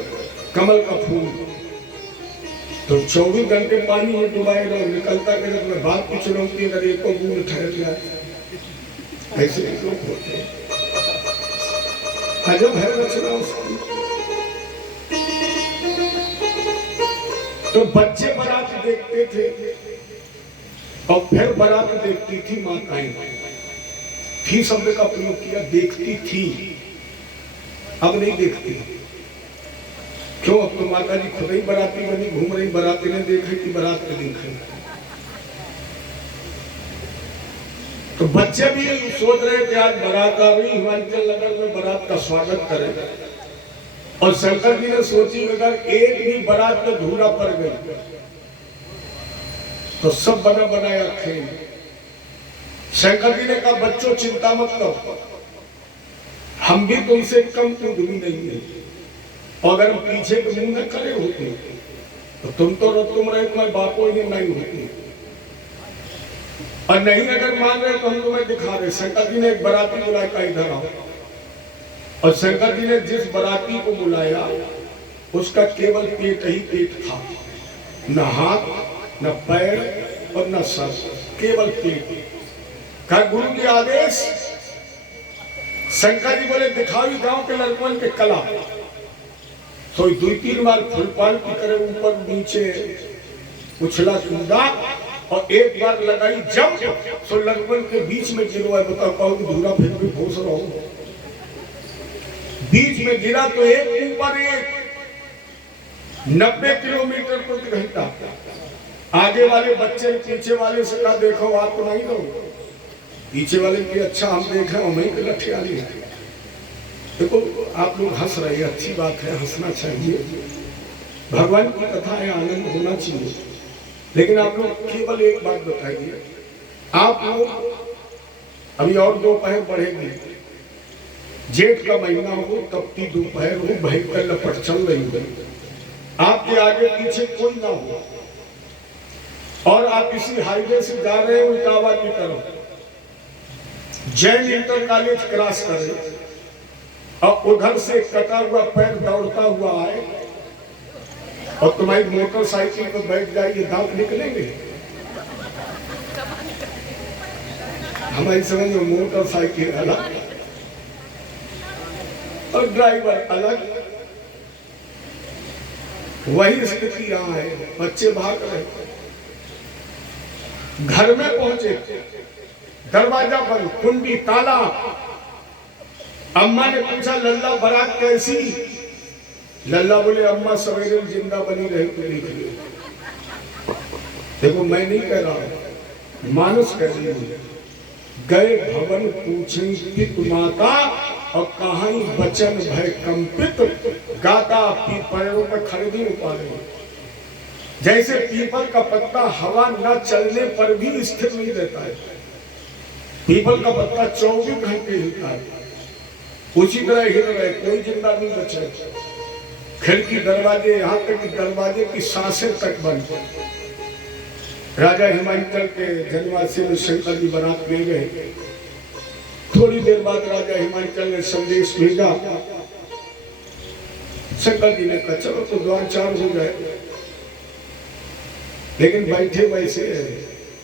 कमल का फूल, तो 24 घंटे पानी में डुबाए रहो, निकलता के जब बात कुछ होती है, अगर एक को बूंद ठहर जाए, ऐसे लोग होते हैं। अजब है रचना उसकी। तो बच्चे बारात देखते थे और फिर बारात देखती थी माताएं। थी शब्द का प्रयोग किया, देखती थी, अब नहीं देखती। क्यों? अब तो माता जी खुद ही बाराती बनी, घूम रही, बाराती ने देखे कि बारात में देखे। तो बच्चे भी सोच रहे कि आज बारात आ रही, हिमाचल नगर में बारात का स्वागत करें। और शंकर जी ने सोची अगर एक भी बारात में धूरा पड़ गई तो सब बना बनाया खेल। शंकर जी ने कहा बच्चों चिंता मत लो, हम भी तुमसे कम कुदमी नहीं है, और अगर हम पीछे के मुंह न खड़े होते तो तुम रहे तुम्हारे बापों ही नहीं होती, और नहीं अगर मान रहे तो हम तुम्हें दिखा रहे। शंकर जी ने एक बाराती बुलाया, का इधर आओ। और शंकर जी ने जिस बाराती को बुलाया उसका केवल पेट ही पेट था, न हाथ न पैर और न सर, केवल पेट। कहा गुरु के आदेश। शंकर जी बोले दिखाओ गांव के लड़कों के कला। तो 2-3 बार फुलपाल की तरह ऊपर नीचे उछला कूदा और एक बार लगाई जंप, तो लड़कों के बीच में गिरवा। बताओ धूरा फिर भी घोष रहा हूं, बीच में गिरा तो एक ऊपर एक 90 किलोमीटर प्रति घंटा। आगे वाले बच्चे पीछे वाले से कहा देखो आप तो नहीं करो। पीछे वाले की अच्छा हम देखें हमें के लठे आ रही। देखो आप लोग हंस रहे हैं, अच्छी बात है, हंसना चाहिए, भगवान की कथा है, आनंद होना चाहिए। लेकिन आप लोग केवल एक बात बताइए, आप लोग अभी और दोपहर बढ़ेगी, जेठ का महीना हो, तपती दोपहर हो, भयंकर लपट चल रही हो, आपके आगे पीछे कोई ना हो और आप किसी हाईवे से जा रहे हो इटावा की तरफ, जैन इंटर कॉलेज क्रॉस करे और उधर से कटा हुआ पैर दौड़ता हुआ आए और तुम्हारी मोटरसाइकिल पर बैठ जाइए, दांत निकलेंगे। हमारी समझ में मोटरसाइकिल अलग और ड्राइवर अलग, वही स्थिति यहाँ है। बच्चे भाग रहे, घर में पहुंचे, दरवाजा बंद, कुंडी ताला। अम्मा ने पूछा लल्ला बारात कैसी? लल्ला बोले अम्मा सवेरे जिंदा बनी रहे तो देख लियो। देखो मैं नहीं कह रहा हूं, मानुष कह रही हूं। गए भवन पूछे पित माता और कहानी बचन भय कंपित, गाता पैरों पर खड़े नहीं हो पा रहे। जैसे पीपल का पत्ता हवा न चलने पर भी स्थिर नहीं रहता है, पीपल का पत्ता 24 घंटे हिलता है, उसी तरह हिल रहे, कोई जिंदा नहीं बचे। खिड़की दरवाजे, यहाँ तक कि दरवाजे की सांसें तक बंद। राजा हिमाचल के जनवासी में शंकर जी बारात ले गए। थोड़ी देर बाद राजा हिमाचल ने संदेश भेजा, शंकर जी ने कहा चलो तो द्वार चार हो गए, लेकिन बैठे वैसे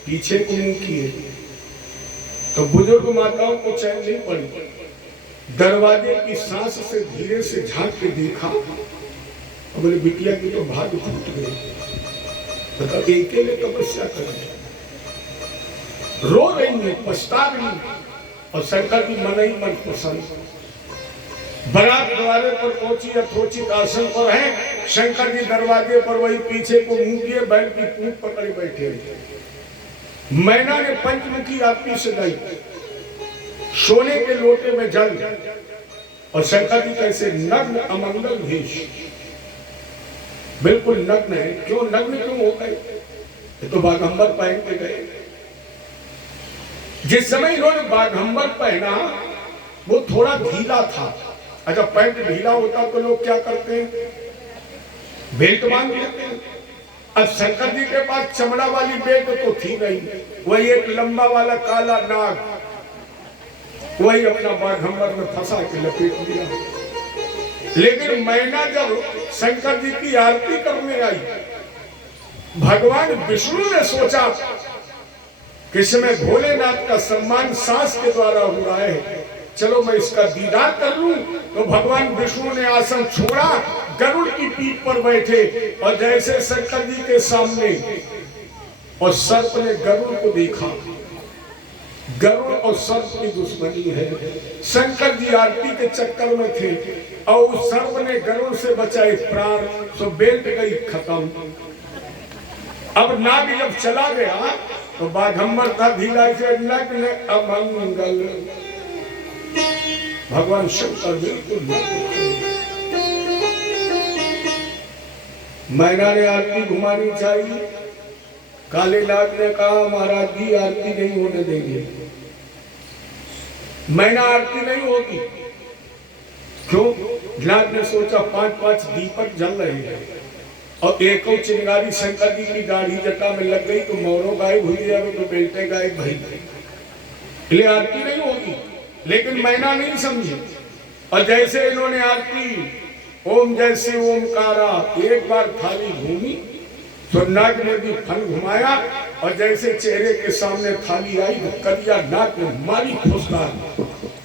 पीछे को मुंह किए। तो बुजुर्ग माताओं को चैन नहीं पड़ी, दरवाजे की सांस से धीरे से झांक के देखा, बोले बिटिया की तो भाग टूट गई, तो अकेले तपस्या कर रो रही है, पछता रही। और शंकर की मन ही मन पसंद। बारात द्वारे पर पहुंची, यथोचित आसन पर है। शंकर जी दरवाजे पर वही पीछे को मुंह किए बैल की पूंछ पकड़े बैठे। मैना ने पंचमुखी आरती सजाई, सोने के लोटे में जल, और शंकर जी कैसे नग्न अमंगल भेष, बिल्कुल नग्न है। क्यों नग्न क्यों हो गए? तो बाघंबर पहन के गए। जिस समय इन्होंने बाघंबर पहना वो थोड़ा ढीला था। अच्छा पैंट ढीला होता तो लोग क्या करते हैं, बेल्ट बांध लेते हैं। अब शंकर जी के पास चमड़ा वाली बेल्ट तो थी नहीं, वही एक लंबा वाला काला नाग, वही अपना बाघंबर में फंसा के लपेट दिया। लेकिन मैना जब शंकर जी की आरती करने आई, भगवान विष्णु ने सोचा कि इसमें भोलेनाथ का सम्मान सांस के द्वारा हुआ है, चलो मैं इसका दीदार कर लूं। तो भगवान विष्णु ने आसन छोड़ा, गरुड़ की पीठ पर बैठे, और जैसे शंकर जी के सामने, और सर्प ने गरुड़ को देखा। गरुड़ और सर्प की दुश्मनी है। शंकर जी आरती के चक्कर में थे और उस सर्प ने गरुड़ से बचाए प्राण, तो बेल्ट गई खत्म। अब नाग जब चला गया तो बाघम्बर था धीला से नग्न अमंगल। भगवान शंकर बिल्कुल मैना ने आरती घुमानी चाहिए। काले नाग ने कहा महाराज जी आरती नहीं होने देंगे, मैना आरती नहीं होगी। क्यों? नाग ने सोचा 5-5 दीपक जल रहे हैं और एक चिंगारी शंकर जी की दाढ़ी जटा में लग गई तो मोरों गायब हुई है, तो बेलते गायब भई, इसलिए आरती नहीं होगी। लेकिन मैना नहीं समझी और जैसे इन्होंने आरती ओम जैसे ओमकारा एक बार थाली घूमी तो नाग ने भी फन घुमाया और जैसे चेहरे के सामने थाली आई तो करिया नाग ने मारी फुसकार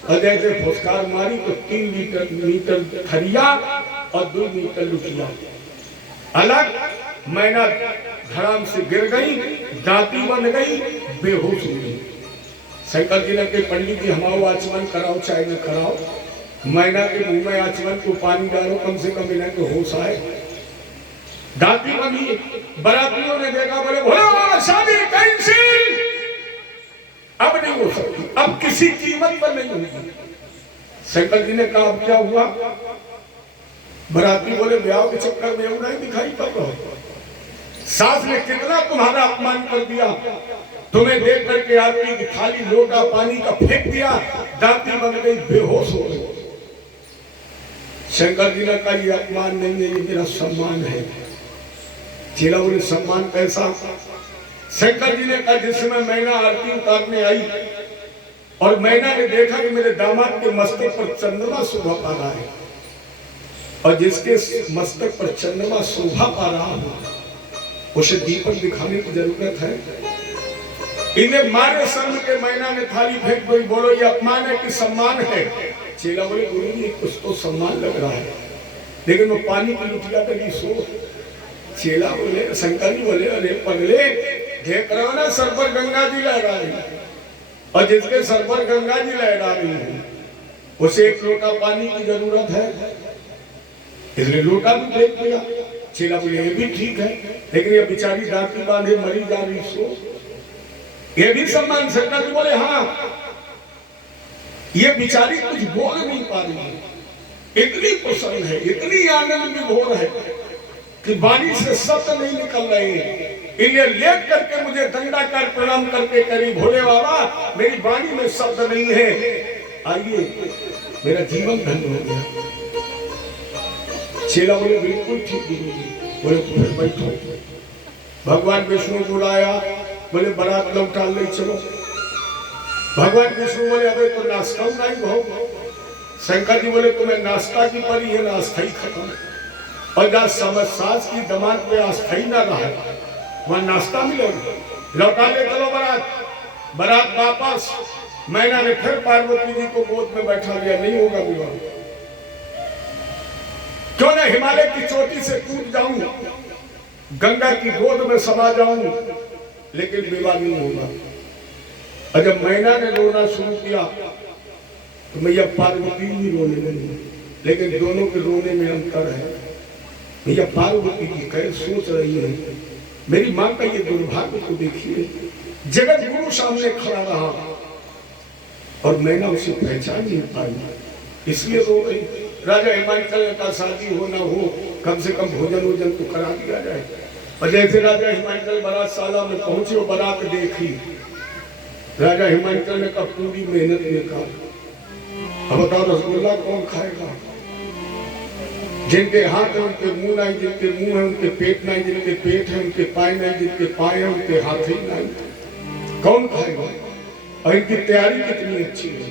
और जैसे फुसकार मारी तो 3 मीटर खरिया और 2 मीटर लुटिया अलग। मैना धड़ाम से गिर गई, दांती बन गई, बेहोश हो गई। शंकर जी ने के पंडित जी हमारो आचमन कराओ चाहे न कराओ, मैना के मुंह में आचमन को पानी डालो, कम से कम इन्हें के होश आए। दांती बनी। बरातियों ने देखा, बोले भोला शादी कैंसिल, अब नहीं हो सकती, अब किसी कीमत पर नहीं होगी। शंकर जी ने कहा अब क्या हुआ? बराती बोले ब्याह के चक्कर में नहीं दिखाई पड़ रहा, सास ने कितना तुम्हारा अपमान कर दिया, तुम्हें देख करके आदमी की थाली लोटा पानी का फेंक दिया, दांती बन गई, बेहोश हो गई। शंकर जी ने कहा ये अपमान नहीं है, ये मेरा सम्मान है। चेला बोले सम्मान कैसा? शंकर जी ने कहा जिसमें मैना आरती उतारने आई और मैना ने देखा कि मेरे दामाद के मस्तक पर चंद्रमा शोभा पा रहा है और जिसके मस्तक पर चंद्रमा शोभा पा रहा हो उसे दीपक दिखाने की जरूरत है। इन्हें मारे शर्म के मैना ने थाली फेंक गई। बोलो ये अपमान है कि सम्मान है? चेला बोले गुरु जी कुछ तो सम्मान लग रहा है, लेकिन वो पानी की लुटिया करी सो। चेला बोले, शंकर जी बोले अरे पगले देख रहा ना सर पर गंगा जी लहरा रही और जिसके सर पर गंगा जी लहरा रही है उसे एक लोटा पानी की जरूरत है, इसलिए लोटा भी फेंक दिया। चेला बोले ये भी ठीक है, लेकिन ये बेचारी दांती बांधे मरी जा रही सो, ये भी सम्मान। शंकर जी बोले हाँ, ये बेचारी कुछ बोल नहीं पा रही है, इतनी प्रसन्न है, इतनी आनंद विभोर है कि वाणी से शब्द नहीं निकल रहे हैं। इन्हें लेट करके मुझे दंडाकार प्रणाम करके करी भोले बाबा मेरी वाणी में शब्द नहीं है, आइए मेरा जीवन धन्य हो गया। चेला बोले बिल्कुल ठीक गुरु जी। बोले फिर बैठो। भगवान विष्णु बुलाया, बोले बारात लौटा ले चलो। भगवान विष्णु बोले अबे तो नाश्ता नहीं हो। शंकर जी बोले तुम्हें नाश्ता की पड़ी है, नाश्ता ही खत्म। और जहाँ सास की दमाद पे अस्थाई ना रहा वहाँ नाश्ता मिलेगा, लौटा ले चलो बारात। बारात वापस। मैना ने फिर पार्वती जी को गोद में बैठा लिया, नहीं होगा विवाह। क्यों ना हिमालय की चोटी से कूद जाऊं, गंगा की गोद में समा जाऊं, लेकिन विवाह नहीं होगा। और जब मैना ने रोना शुरू किया तो मैया पार्वती भी रोने लगी, लेकिन दोनों के रोने में अंतर है। मैया पार्वती जी कैसे सोच रही है, मेरी मां का ये दुर्भाग्य को देखिए, जगत गुरु सामने खड़ा रहा और मैना उसे पहचान नहीं पाई, इसलिए रो रही। राजा हिमांचल का शादी हो ना हो, कम से कम भोजन वोजन तो करा दिया जाए। और जैसे राजा हिमांचल बारात शाला में पहुंचे और बारात देखी, राजा हिमांचल ने कहा पूरी मेहनत में कहा अब बताओ रसगुल्ला कौन खाएगा? जिनके हाथ है उनके मुंह नहीं, जिनके मुंह है उनके पेट नहीं, जिनके पेट है उनके पाए नहीं, जिनके पाए हैं उनके हाथ ही नहीं, कौन खाएगा? और इनकी तैयारी कितनी अच्छी है।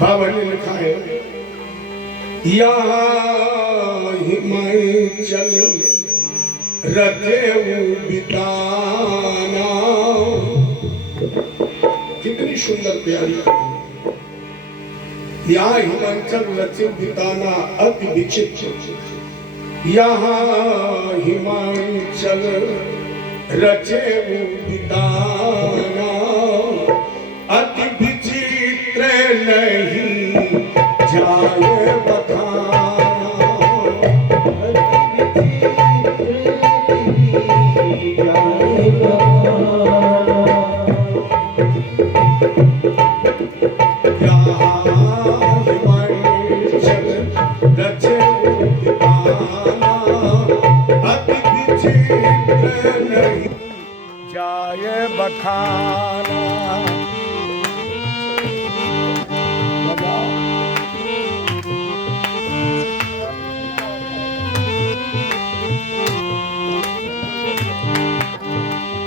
बाबा ने लिखा है यहाँ हिमाचल रथे बिताना, कितनी सुंदर प्यारी। यहाँ हिमाचल रचे बिताना अति विचित्र, यहाँ हिमाचल रचे बिताना अति विचित्र नहीं जाए बखाना। जाए बखाना नहीं जाए बखाना।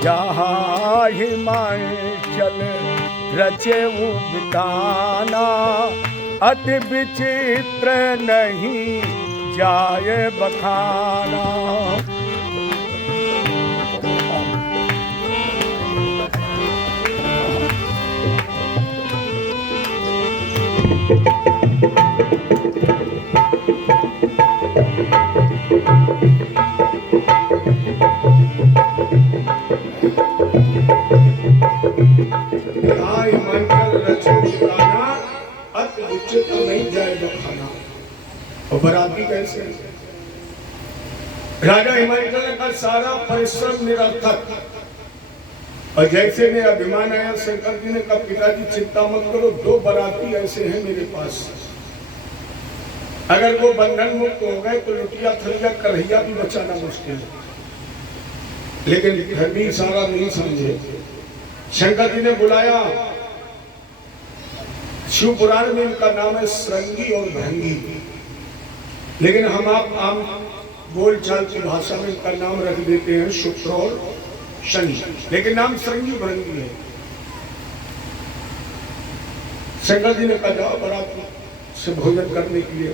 जहाँ हिमाचल रचे उद्याना, अति विचित्र नहीं जाए बखाना। नहीं जाए बखाना। और बराती कैसे? राजा हिमाचल का सारा परिश्रम निरर्थक। और जैसे में अभिमान आया, शंकर जी ने कहा पिताजी चिंता मत करो, 2 बराती ऐसे हैं मेरे पास, अगर वो बंधन मुक्त हो गए तो लुटिया थलिया करहिया भी बचाना मुश्किल है। लेकिन फिर भी सारा नहीं समझे। शंकर जी ने बुलाया, शिव पुराण में इनका नाम है श्रृंगी और भृंगी, लेकिन हम आप आम बोलचाल की भाषा में इनका नाम रख देते हैं शुक्र और शनि, लेकिन नाम श्रृंगी भृंगी है। शंकर जी ने कहा जाओ बारात से भोजन करने के लिए।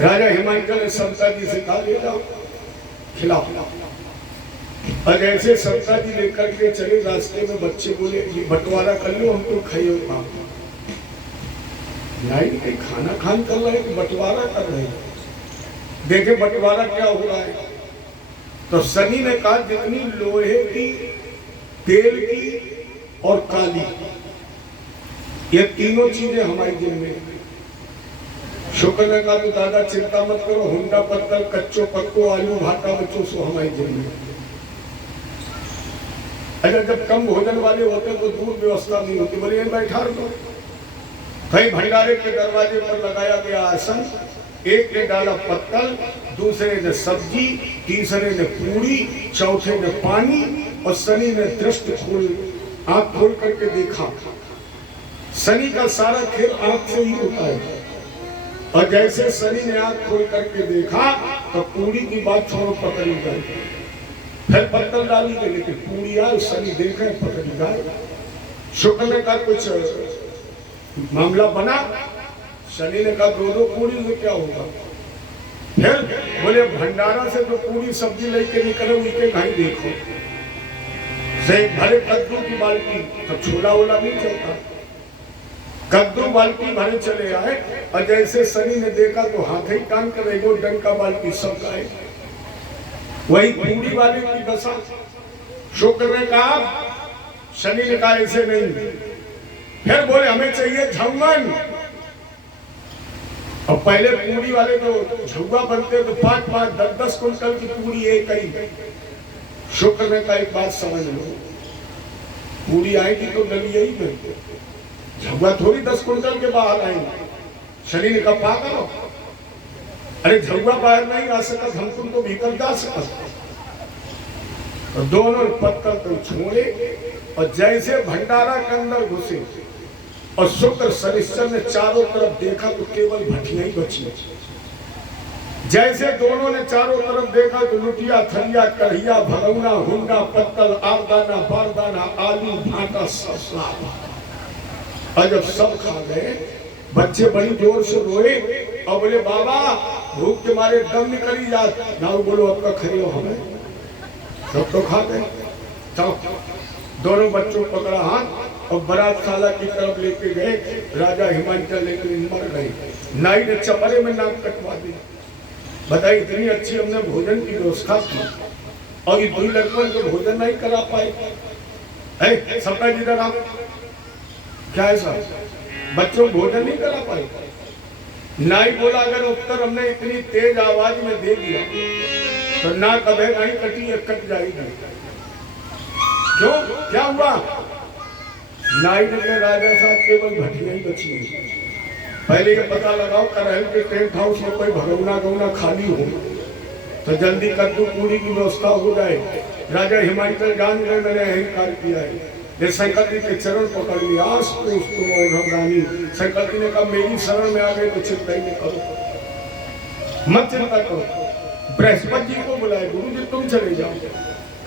राजा हिमाचल ने समता जी से कहा ले जाओ खिलाओ। और जैसे समता जी लेकर के चले, रास्ते में बच्चे बोले ये बंटवारा कर लो, हम तो खाइए काम नहीं, खाना खान कर रहे हैं, बंटवारा कर रहे हैं। देखे बंटवारा क्या हो रहा है। तो शनि ने कहा जितनी लोहे की, तेल की और काली, ये तीनों चीजें हमारी जिम्मे हैं। शुक्र ने कहा तो दादा चिंता मत करो, हुंडा पत्तल कच्चो पक्को आलू भाटा बच्चों सो हमारी जिम्मे है। अगर जब कम भोजन वाले होते तो दूर व्यवस्था नहीं होती, बोले बैठा रहो। कहीं भंडारे के दरवाजे पर लगाया गया आसन, एक ने डाला पत्तल, दूसरे ने सब्जी, तीसरे ने पूरी, चौथे ने पानी, और शनि ने दृष्टि खोल आंख खोल करके देखा। शनि का सारा खेल आंख से ही होता है। और जैसे शनि ने आंख खोल करके देखा तो पूरी की बात छोड़ो पकड़ी गई, फिर पत्तल डाली गई, लेकिन पूरी आई, शनि देखे पकड़ी गई। शुक्र ने कहा कुछ मामला बना। शनि ने कहा 2-2 पूरी से क्या होगा। फिर बोले भंडारा से जो पूरी सब्जी लेके निकले उनके घाई देखो, से भरे कद्दू की बाल्टी, तब छोला वोला नहीं चलता, कद्दू बाल्टी भरे चले आए। और जैसे शनि ने देखा तो हाथ ही कान कर एगो डंका बाल्टी सब गाए। वही पूरी वाले की दशा। शुक्र ने कहा, शनि ने कहा ऐसे नहीं। फिर बोले हमें चाहिए झंगन। और पहले पूरी वाले तो झुग्गा बनते तो 5-5, 10-10 कुंटल की पूरी एक ही। शुक्र ने कहा एक बात समझ लो, पूरी आएगी तो डलिया ही नहीं, झुग्गा थोड़ी 10 कुंटल के बाहर आएंगे। शनि ने कहा पागल हो, अरे झुग्गा बाहर नहीं आ सका, हम तुम तो भीतर जा सका। तो दोनों पत्थर तो छोड़े और जैसे भंडारा के अंदर घुसे और शुक्र शनिश्चर ने चारों तरफ देखा तो केवल भटिया ही बची। जैसे दोनों ने चारों तरफ देखा तो लुटिया थलिया कढ़िया भगौना हुंडा पत्तल आरदाना बारदाना आलू भाटा सब। और जब सब खा गए, बच्चे बड़ी जोर से रोए और बोले बाबा भूख के मारे दम निकल ही जात ना। बोलो आपका खरीदो हमें, सब तो खा गए। दोनों बच्चों पकड़ा हाथ और बारात खाला की तरफ लेके गए। राजा हिमाचल लेकर मर गए। नाई ने चपरे में नाक कटवा दिया। बताइए इतनी अच्छी हमने भोजन की व्यवस्था की और ये 2 लड़कों को भोजन नहीं करा पाए। सबका जिधर आप क्या है सर, बच्चों को भोजन नहीं करा पाए। नाई बोला अगर उत्तर हमने इतनी तेज आवाज में दे दिया तो ना कभी नहीं कटी है, कट जाएगी। क्यों, क्या हुआ? नाई ने राजा साहब केवल भटिया ही बची है। पहले ये पता लगाओ करहल के टेंट हाउस में कोई भगवना गौना खाली हो तो जल्दी कद्दू पूरी की व्यवस्था हो जाए। राजा हिमाचल जान गए मैंने अहंकार किया है। ये शंकर जी के चरण पकड़ लिया, आस पूछ तुम और घबरानी। शंकर जी ने कहा मेरी शरण में आ गए तो चिंता ही नहीं करो, मत चिंता करो। बृहस्पति जी को बुलाए, गुरु जी तुम चले जाओ।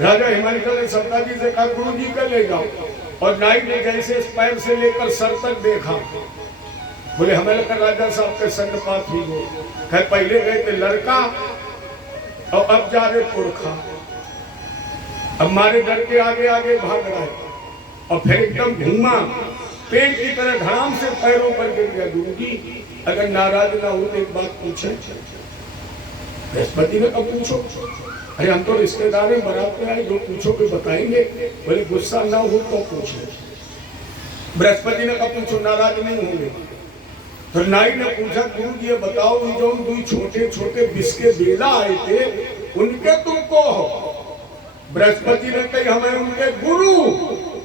राजा हिमाचल ने सत्ता जी से कहा गुरु जी का ले जाओ। और नाई ने जैसे पैर से लेकर सर तक देखा, बोले हमें लगा राजा साहब के संगपात हुई हो। खैर पहले गए थे लड़का और अब जा रहे पुरखा। अब मारे डर के आगे आगे भाग रहा है और फिर एकदम घूमा, पेड़ की तरह धड़ाम से पैरों पर गिर गया। गुरु जी अगर नाराज ना हो तो एक बात पूछे। बृहस्पति ने कहा पूछो। अरे हम तो रिश्तेदार हैं, बारात में आए, जो पूछोगे बताएंगे। बोले गुस्सा ना हो तो पूछो। बृहस्पति ने कहा पूछो, नाराज नहीं होंगे। तो नाई ने पूछा गुरु जी ये बताओ जो दो छोटे छोटे बिस्के बेला आए थे उनके तुमको हो। बृहस्पति ने कही हमें उनके गुरु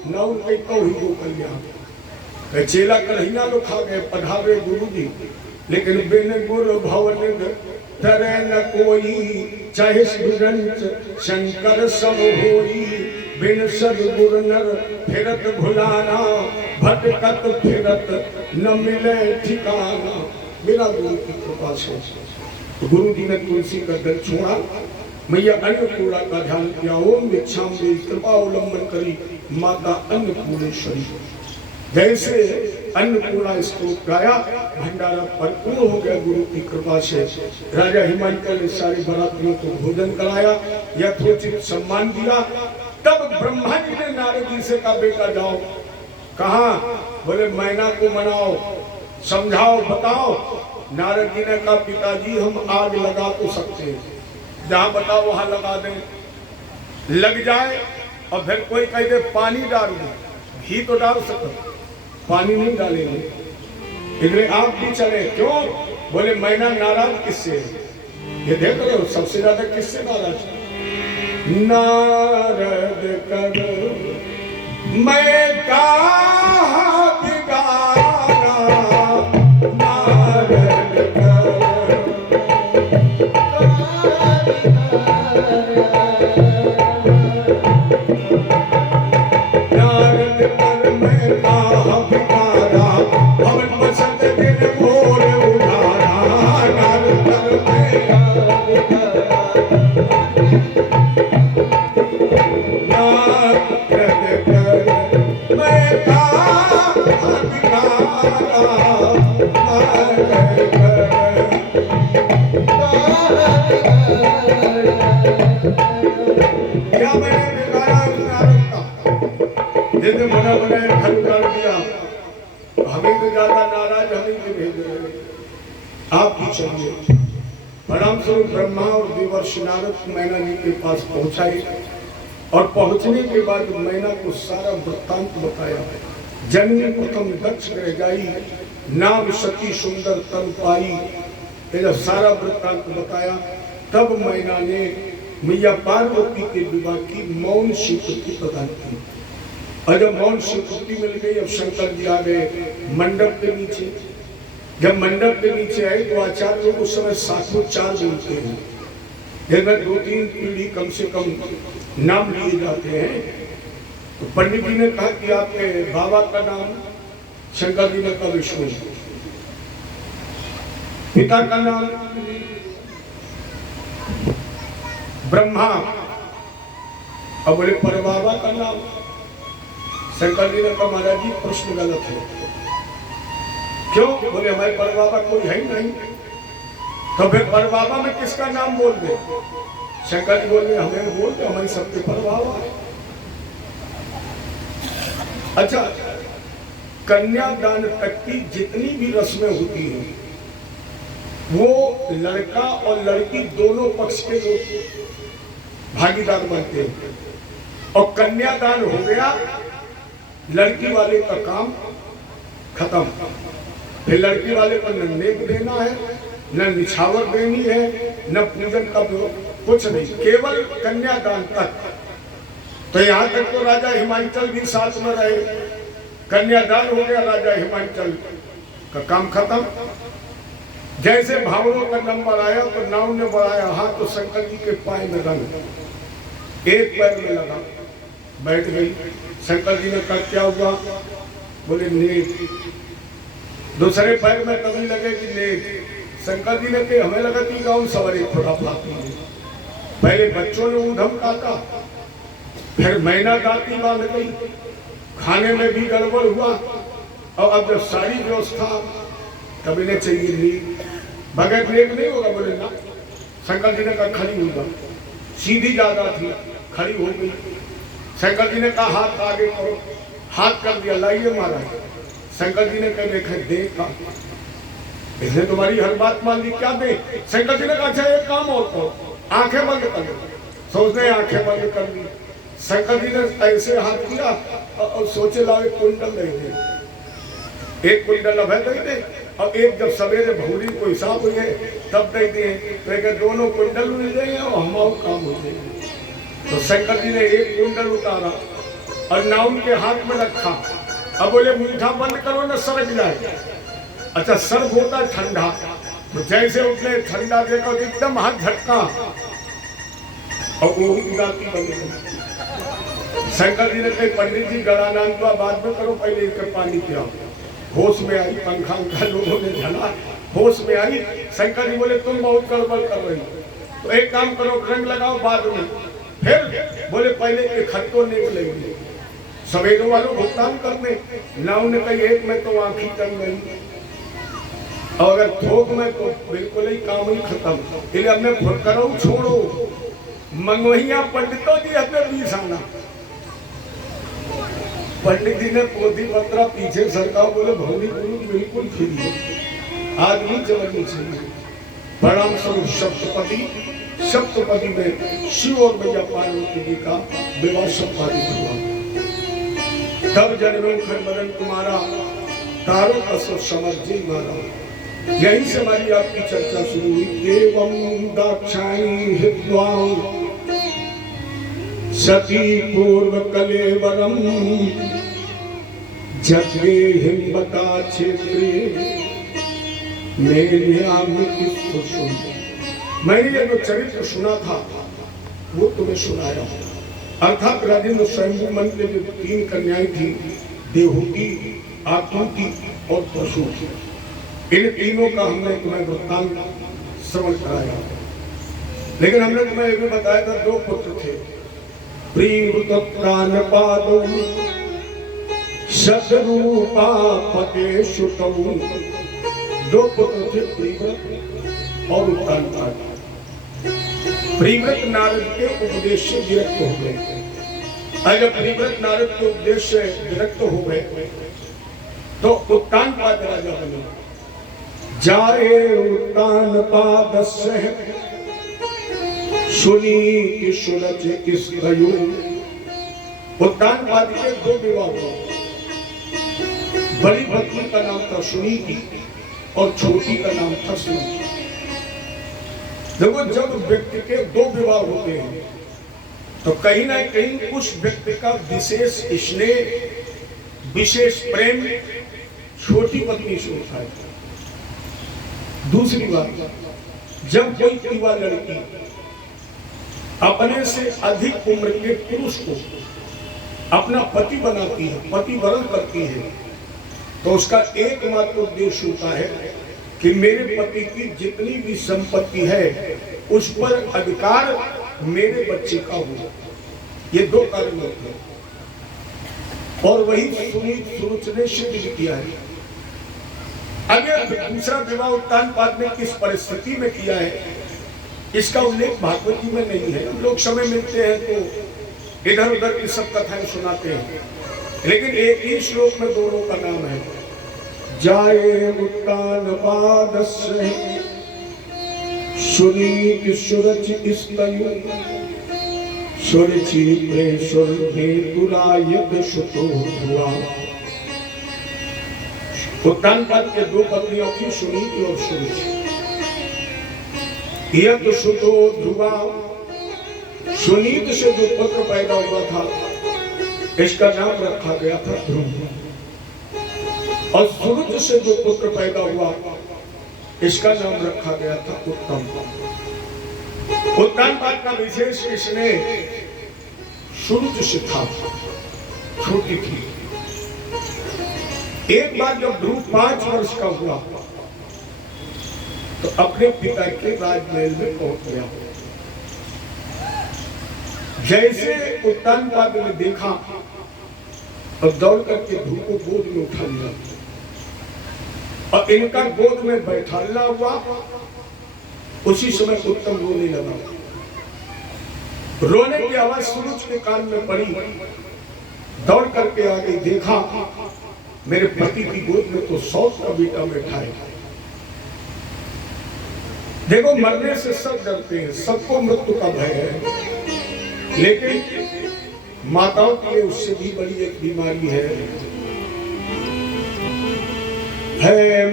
न उनके तो ही गो कल्याण। चेला कन्हैया तो खा गए पधारे गुरु जी, लेकिन बिन गुरु भवन धरे न कोई, चाहे सुरंच शंकर सब होई। बिन सदगुरु नर फिरत भुलाना, भटकत फिरत न मिले ठिकाना। बिना गुरु की कृपा से गुरु जी ने तुलसी का दल छोड़ा, मैया अन्नपूर्णा का ध्यान किया। ओम भिक्षाम दे कृपा अवलंबन करी माता अन्नपूर्णेश्वरी। जैसे अन्नपूर्णा स्तोत्र गाया, भंडारा परिपूर्ण हो गया गुरु की कृपा से। राजा हिमाचल ने सारे बरातियों को भोजन कराया, यथोचित सम्मान दिया। तब ब्रह्मा जी ने नारद जी से कहा बेटा जाओ। कहा? बोले मैना को मनाओ, समझाओ, बताओ। नारद जी ने कहा पिताजी हम आग लगा तो सकते हैं, जहां बताओ वहां लगा दें। लग जाए और फिर कोई कह दे पानी डाल दो, घी तो डाल सकते, पानी नहीं डालेंगे। इसलिए आप भी चले। क्यों? बोले मैना नाराज किससे? ये देख रहे हो सबसे ज्यादा किससे नाराज? नारद कर मैं कहा बिगाड़ा, नारद कर नारद कर मैं कहा बिगाड़ा, भवन बसत दिन मोर उधारा। नारद कर मैं कहा बिगाड़ा, क्या मैंने बिगाड़ा उस नारद का? जिसने बना बनाया घर उजाड़ दिया, हमें तो ज्यादा नाराज हमें भी भेज रहे। आप भी चलिए। प्रणाम स्वरूप ब्रह्मा और देवर्षि नारद मैना जी के पास पहुंचाए और पहुंचने के बाद मैना को सारा वृत्तांत बताया। जननी प्रथम दक्ष ग्रह जाई, नाम सती सुंदर तन पाई। ये जब सारा वृत्तांत बताया तब मैना ने मैया पार्वती के विवाह की मौन स्वीकृति प्रदान की। और जब मौन स्वीकृति मिल गई, अब शंकर जी आ गए मंडप के नीचे। जब मंडप के नीचे आए तो आचार्य लोग उस समय 704 बोलते हैं, जिनमें 2-3 पीढ़ी कम से कम नाम लिए जाते हैं। तो पंडित जी ने कहा कि आपके बाबा का नाम? शंकर जी ने कहा विष्णु। पिता का नाम? ब्रह्मा। अब बोले पर बाबा का नाम? शंकर जी ने कहा महाराज जी प्रश्न गलत है। क्यों? बोले हमारे पर बाबा कोई है ही नहीं। तो फिर पर बाबा में किसका नाम बोल दे? शंकर जी बोले हमें बोल दे, हमारी सबके पर बाबा है। अच्छा, कन्यादान तक की जितनी भी रस्में होती हैं वो लड़का और लड़की दोनों पक्ष के लोग भागीदार बनते हैं। और कन्यादान हो गया, लड़की वाले का काम खत्म। फिर लड़की वाले को न नेक देना है, न निछावर देनी है, न पूजन का कुछ नहीं, केवल कन्यादान तक। तो यहाँ तक तो राजा हिमाचल भी साथ में रहे। कन्यादान हो गया, राजा हिमाचल का काम खत्म। जैसे भावरों का नंबर आया तो नाव ने बढ़ाया हाथ तो शंकर जी के पाए में रंग, एक पैर में लगा, बैठ गई। शंकर जी ने कहा क्या हुआ? बोले नेक। दूसरे पैर में कभी लगे कि नेक। शंकर जी ने कहा हमें लगा कि गाँव सवारी थोड़ा पाती है। पहले बच्चों ने ऊधम काटा, फिर मैना दाती बांध गई, खाने में भी गड़बड़ हुआ, और अब जब सारी व्यवस्था कभी ने चाहिए ली, बगैर नेक नहीं होगा। बोले ना। शंकर जी ने कहा खड़ी होगा, सीधी ज्यादा थी, खड़ी हो गई। शंकर जी ने कहा हाथ आगे करो, हाथ कर दिया, लाइए महाराज। शंकर जी ने कहा देखा देखा, इसने तुम्हारी हर बात मान ली, क्या दे? शंकर जी ने कहा अच्छा एक काम और करो, आंखें बंद कर लो। सोचने आंखें बंद कर ली। शंकर जी ने ऐसे हाथ किया और सोचे लाओ एक कुंडल दे दे, एक कुंडल अभय दे दे, और एक जब सवेरे भौरी को हिसाब हुए तब दे दिए, तो दोनों कुंडल मिल जाएंगे और हमारा काम हो जाएगा। तो शंकर जी ने एक कुंडल उतारा और नाउन के हाथ में रखा। अब बोले मीठा बंद करो ना सरक जाए। अच्छा सर्फ होता ठंडा, तो जैसे उसने ठंडा देखा तो एकदम हाथ झटका और वो उदासी बंद गई। शंकर जी ने कहा पंडित जी गणानान तो बाद में करो, पहले इसका पानी पियाओ। होश में आई, पंखा उनका लोगों ने झला, होश में आई। शंकर जी बोले तुम बहुत गड़बड़ कर रही, तो एक काम करो रंग लगाओ बाद में। फिर बोले पहले के खत्तों नेक लेंगे, सवेरों वालों भुगतान करने। ना उन्हें कही एक में तो आंखी टंग गई, और अगर थोक में तो बिल्कुल ही काम ही खत्म। इसलिए हमने फुटकरो छोड़ो, मंगवैया पंडितों जी अपने 20 आना। पंडित जी ने पोथी पत्रा पीछे सरका, बोले भौरी गुरु बिल्कुल फ्री है, आदमी जवानी चाहिए। प्रणाम स्वरूप सप्तपदी, सप्तपदी में शिव और मैया पार्वती जी का विवाह संपादित हुआ। तब जन्मों खंडन तुम्हारा तारों का सब समझ जी मारा। यहीं से हमारी आपकी चर्चा शुरू हुई। एवं दाक्षायणी हित्वा सती पूर्व कलेवरम जगे हिम्मता क्षेत्रे मैंने ये जो चरित्र सुना था वो तुम्हें सुनाया। अर्थात राजेंद्र स्वयंभू मन में जो 3 कन्याएं थी, देवहूति, आकृति और प्रसूति, इन तीनों का हमने तुम्हें वृत्तांत श्रवण कराया। लेकिन हमने तुम्हें ये भी बताया था 2 पुत्र थे, प्रीवृतप्राणपादौ शतरूपा पते सुतौ। 2 पुत्र थे, प्रीव्रत और उत्तानपाद। प्रीव्रत नारद के उपदेश से विरक्त हो गए। जब प्रीव्रत नारद के उपदेश से विरक्त हो गए तो उत्तानपाद राजा बने। जाए उत्तानपादस्य सुनीति सुरच किसकयो। उत्तानपाद के 2 विवाह हुए। बड़ी पत्नी का नाम था सुनीति और छोटी का नाम था सुनीति। देखो जब व्यक्ति के 2 विवाह होते हैं तो कहीं ना कहीं उस व्यक्ति का विशेष स्नेह, विशेष प्रेम छोटी पत्नी से होता है। दूसरी बात, जब कोई युवा लड़की अपने से अधिक उम्र के पुरुष को अपना पति बनाती है, पति वरण करती है, तो उसका एकमात्र उद्देश्य होता है कि मेरे पति की जितनी भी संपत्ति है उस पर अधिकार मेरे बच्चे का हो। ये 2 कारण होते हैं और वही सुनीत ने सिद्ध भी किया है। अगर दूसरा विवाह उत्तानपाद ने किस परिस्थिति में किया है इसका उल्लेख भागवत जी में नहीं है। हम लोग समय मिलते हैं तो इधर उधर की सब कथाएं सुनाते हैं, लेकिन एक ही श्लोक में दोनों का नाम है। जाए उत्तानपादस्य सुनीति सुरच स्तयु सुरचि प्रेषुर हेतुरायत सुतो हुआ। उत्तानपाद के 2 पत्नियों थी, सुनीति और सुरुचि। यह तो सुतो ध्रुवा, सुनीति से जो पुत्र पैदा हुआ था इसका नाम रखा गया था ध्रुव, और सुरुच से जो पुत्र पैदा हुआ इसका नाम रखा गया था उत्तम। उत्तम पाद का विशेष इसने शुरू से था, छोटी थी। एक बार जब ध्रुव 5 वर्ष का हुआ तो अपने पिता के राजमहल में पहुंच गया। जैसे उत्तम पाद ने देखा और दौड़ करके ध्रुव को गोद में उठा लिया और इनका गोद में बैठाना हुआ। उसी समय उत्तम रोने लगा। रोने की आवाज सूरज के कान में पड़ी। दौड़ करके आगे देखा, मेरे पति की गोद में तो 100 का बेटा बैठा है। देखो, मरने से सब डरते हैं, सबको मृत्यु का भय है, लेकिन माताओं के लिए उससे भी बड़ी एक बीमारी है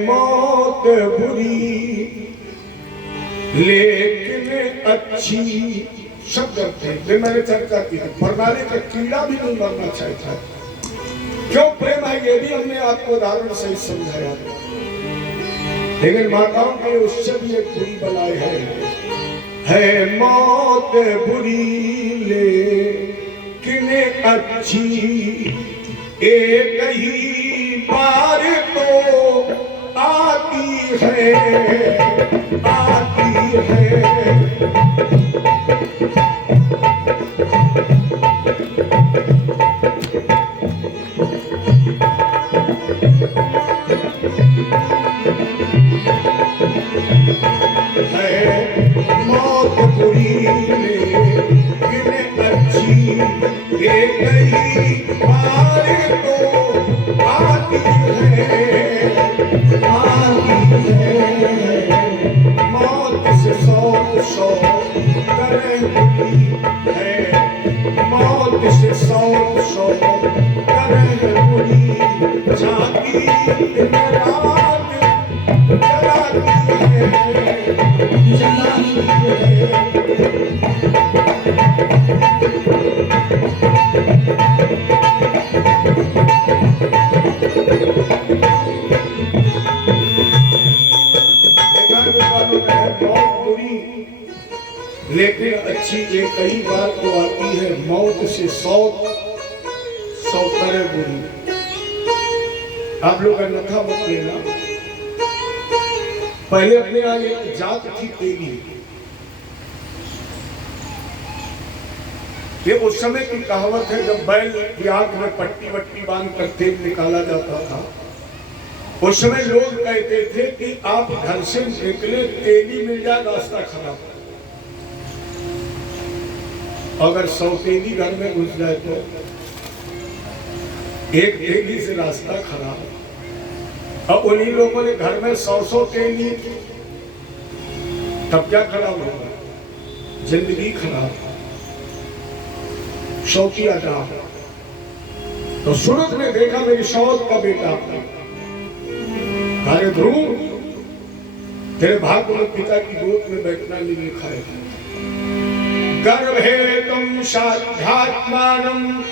मौत बुरी लेकिन अच्छी। सब डरते हैं। मैंने चर्चा की, मरने का कीड़ा भी नहीं मरना चाहता। क्यों प्रेम है, ये भी हमने आपको उदाहरण से समझाया। लेकिन माताओं के उससे भी एक बुरी बलाई है मौत बुरी लेकिन अच्छी। एक ही बार तो आती है, आती है। मौत बुरी लेकिन अच्छी। एक ही बार तो आती है, आती है। मौत से 100 तरह बुरी है। मौत से 100 तरह बुरी। झांकी दिन रात जलाती है, जलाती है। लेकिन अच्छी एक कई बार तो आती है। मौत से 100 तरह बुरी। आप लोग अन्यथा मत लेना। पहले अपने आगे जात थी तेली। ये उस समय की कहावत है, जब बैल की आंख में पट्टी वट्टी बांध कर तेल निकाला जाता था। उस समय लोग कहते थे कि आप घर से निकले, तेली मिल जाए, रास्ता खराब। अगर 100 तेली घर में घुस जाए तो एक तेली से रास्ता खराब। अब उन्हीं लोगों ने घर में 100 तेली, तब क्या खराब होगा? जिंदगी खराब, शौकिया जा। तो सूरज ने देखा मेरी शौक का बेटा। अरे ध्रुव, तेरे भाग्य में पिता की गोद में बैठना नहीं लिखा है। गर्भे तुम साध्यात्मानम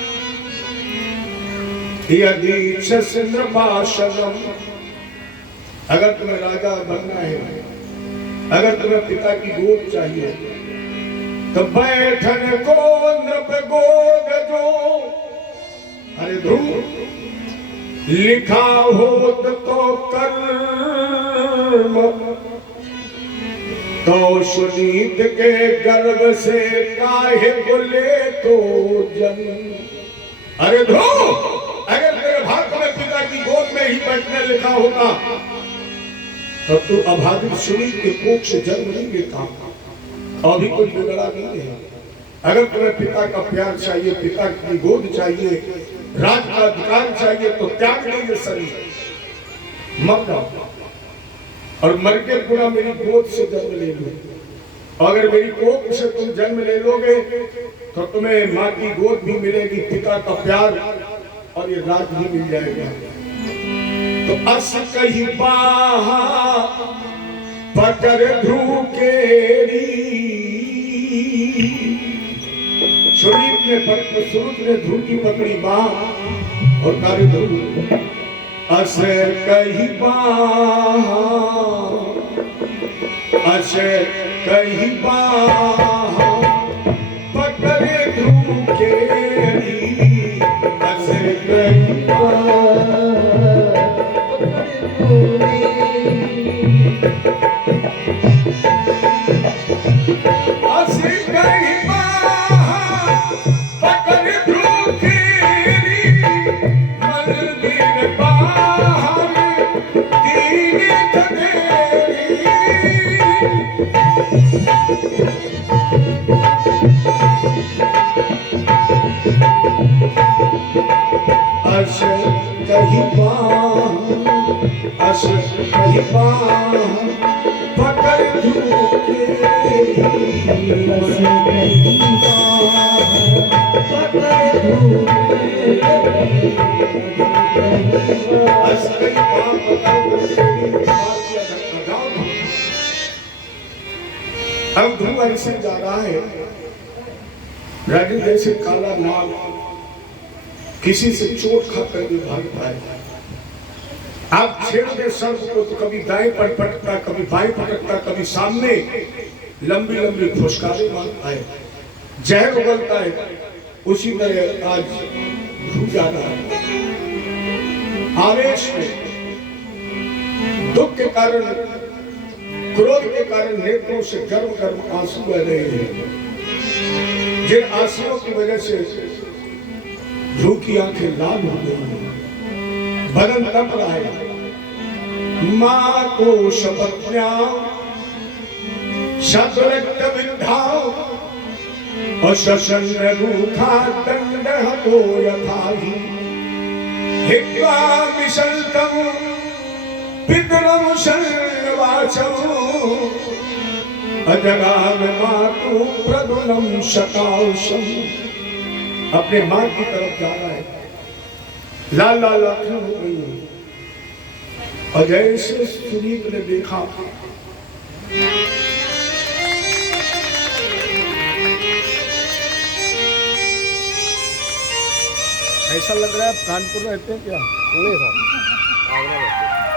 यदीक्षसिंद्रपाशनम। अगर तुम्हें राजा बनना है, अगर तुम्हें पिता की गोद चाहिए, तो बैठन को नृप गोद जो। अरे ध्रुव, लिखा होत तो कर्म, तो सुनीत के गर्भ से काहे बोले तो जन्म। अरे ध्रुव, अगर तेरे भाग्य में पिता की गोद में ही बैठने लिखा होता तो तू अभागित सुनीत के कोख से जन्म नहीं लेता। अभी कोई बिगड़ा नहीं है। अगर तुम्हें पिता का प्यार चाहिए, पिता की गोद चाहिए, राज का अधिकार चाहिए, तो त्याग लीजिए शरीर, मर जाओ और मर के पूरा मेरी गोद से जन्म ले लो। अगर मेरी कोख से तुम जन्म ले लोगे तो तुम्हें माँ की गोद भी मिलेगी, पिता का प्यार और ये राज भी मिल जाएगा। तो अस कही बाहा पकर ध्रुव केरी। सूरज ने ध्रुव की पकड़ी बाह और कहा ध्रुव, अस कही बाहा अस कहीं बाह पकड़े धूकेरी अस कहीं अस कहीं बाह पकड़ धूकेरी मंदिर बाहर दीन धनेरी अस कहीं अस कहीं पकड़ धूकेरी अस अब ध्रुव ऐसे जा रहा है राजू जैसे काला नाग किसी से चोट खाकर भी भागता है। आप छेड़ दे सर्प को तो कभी दाएं पर पटकता, कभी बाएं पटकता, कभी सामने लंबी लंबी फुसकारे मारता है, जहर उगलता है। उसी तरह आज ध्रुव जा रहा है आवेश में, दुख के कारण, क्रोध के कारण नेत्रों से गर्म गर्म आंसू बह रहे हैं। जिन आंसुओं की वजह से ध्रुव की आंखें लाल हो गई हैं, बदन तप रहा है। मां को शपथ्या शतरक्त विद्धाओ और शशन रूखा दंड हो यथाहि हित्वा विशल्तम पितरम शर्वाचम अजगाम मातु प्रदुलम शकाशम। अपने मां की तरफ जा रहा है, लाल लाल आंखें हो गई हैं। और जैसे सुनीत ने देखा ऐसा लग रहा है आप कानपुर रहते हैं क्या? नहीं सर,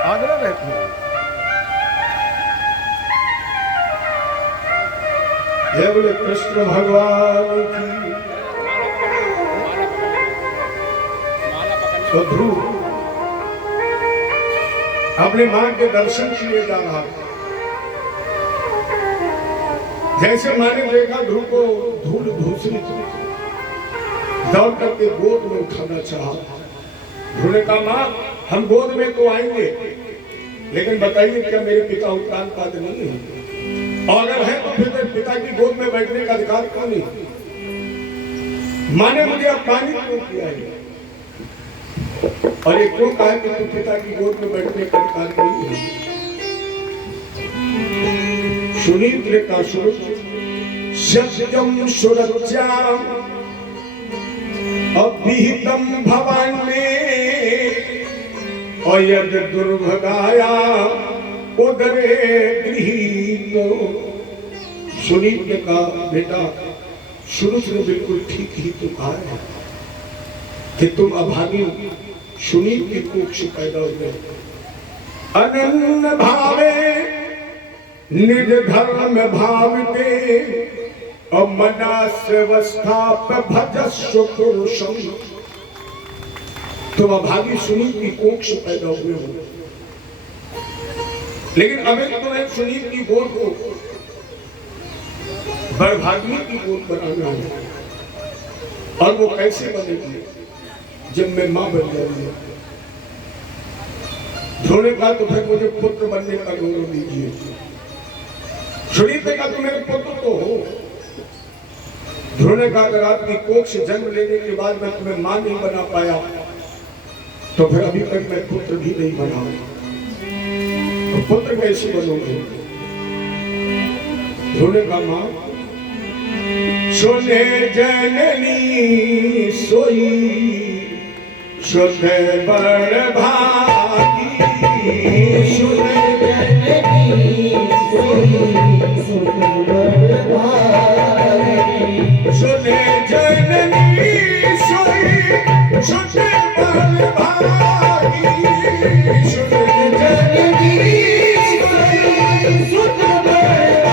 आगरा रहते हैं। जय बोले कृष्ण भगवान की। तो ध्रुव अपने मां के दर्शन के लिए जा रहा था। जैसे मां ने देखा ध्रुव को धूल धूसरी दौड़ करके गोद में उठाना चाहा। ध्रुव ने कहा मां हम गोद में तो आएंगे, लेकिन बताइए क्या मेरे पिता उत्तान पाद नहीं है? और अगर है तो फिर पिता की गोद में बैठने का अधिकार क्यों नहीं? मां ने मुझे अपमानित क्यों किया है? और ये क्यों कहा कि तू पिता की गोद में बैठने का अधिकार नहीं है? सुनीत्र का सुर सत्यम सुरक्षा अभिहितम भवन में और यद दुर्भगाया उदरे गृहीतो। सुनीत्र का बेटा शुरू से बिल्कुल ठीक ही तो कहा है कि तुम अभागी सुनील की कोख से पैदा हुए। अनन्य भावे निज धर्म भावते और मनास्यवस्था भजस्व पुरुषम। तुम अभागी सुनील की कोख से पैदा हुए हो, लेकिन अभी तुम्हें सुनील की गोद को बड़भागी की गोद बनाना है। और वो कैसे बनेगी? जब मैं मां बन जाऊंगी। ध्रुव ने कहा तो फिर मुझे पुत्र बनने का गौरव दीजिए। सुनील ने कहा तो मेरे पुत्र तो हो। ध्रुव ने कहा अगर आपकी कोख से जन्म लेने के बाद मैं तुम्हें मां नहीं बना पाया तो फिर अभी तक मैं पुत्र भी नहीं बना। तो पुत्र कैसे बनोगे? ध्रुव ने कहा मां सुने जननी सोई शुद्ध बड़ भागी। सुने जननी सोई शुद्ध बड़ भागी। सुने जननी सोई शुद्ध बड़ भागी। सुने जननी सोई शुद्ध बड़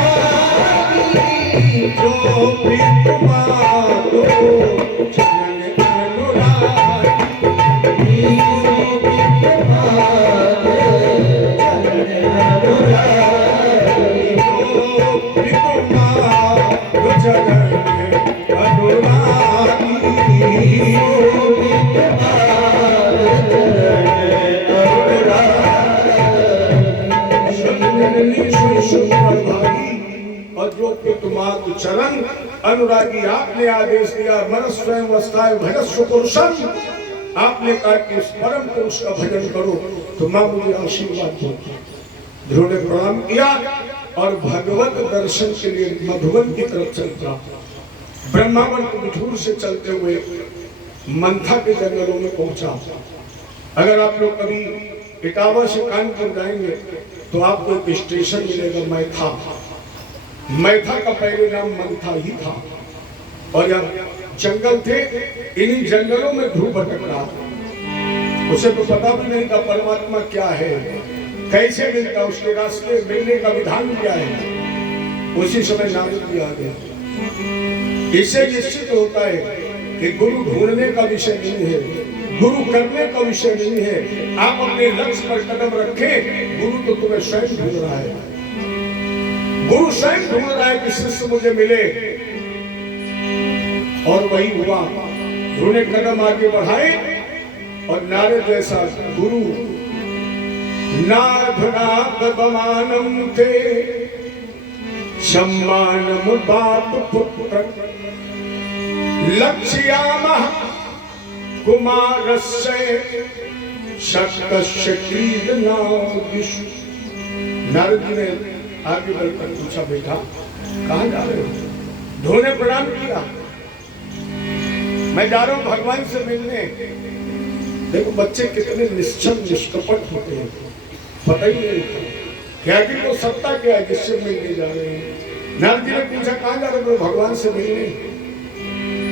जननी सुन सुंदर भागी और जो पितुमातु चरण अनुरागी आपने आदेश दिया मन स्वयं वस्ताय भजस्व पुरुषम आपने कहा कि इस परम पुरुष का भजन करो तो मां मुझे आशीर्वाद दो। ध्रुव ने प्रणाम किया और भगवत दर्शन के लिए मधुबन की तरफ चल पड़ा। ब्रह्मावन मधुर से चलते हुए मंथा के जंगलों में पहुंचा। अगर आप लोग कभी इटावा से कानपुर जाएंगे तो आपको एक स्टेशन मिलेगा मैथा। मैथा का पहले नाम मंथा ही था और यहाँ जंगल थे। इन्हीं जंगलों में ध्रुव भटक रहा था। उसे तो पता भी नहीं था परमात्मा क्या है, कैसे मिलता, उसके रास्ते मिलने का विधान क्या है। उसी समय नारद जी आ गए। इससे निश्चित होता है कि गुरु ढूंढने का विषय नहीं है, गुरु करने का विषय नहीं है। आप अपने लक्ष्य पर कदम रखें, गुरु तो तुम्हें स्वयं ढूंढ रहा है। गुरु स्वयं ढूंढ रहा है कि शिष्य मुझे मिले और वही हुआ। उन्होंने कदम आगे बढ़ाए और नारद जैसा गुरु नाधनादमानम थे सम्मानम बाप पुत्र लक्ष्यामः कुमारस्य शक्तस्य क्रीडनादिषु। नारद जी ने आगे बढ़कर पूछा बेटा कहाँ जा रहे हो? ध्रुव ने प्रणाम किया। मैं जा रहा हूं भगवान से मिलने। देखो बच्चे कितने निश्चल निष्कपट होते हैं, पता ही नहीं क्या कि वो सत्ता क्या है जिससे मिलने जा रहे हैं। नारद जी ने पूछा कहाँ जा रहे हो? भगवान से मिलने।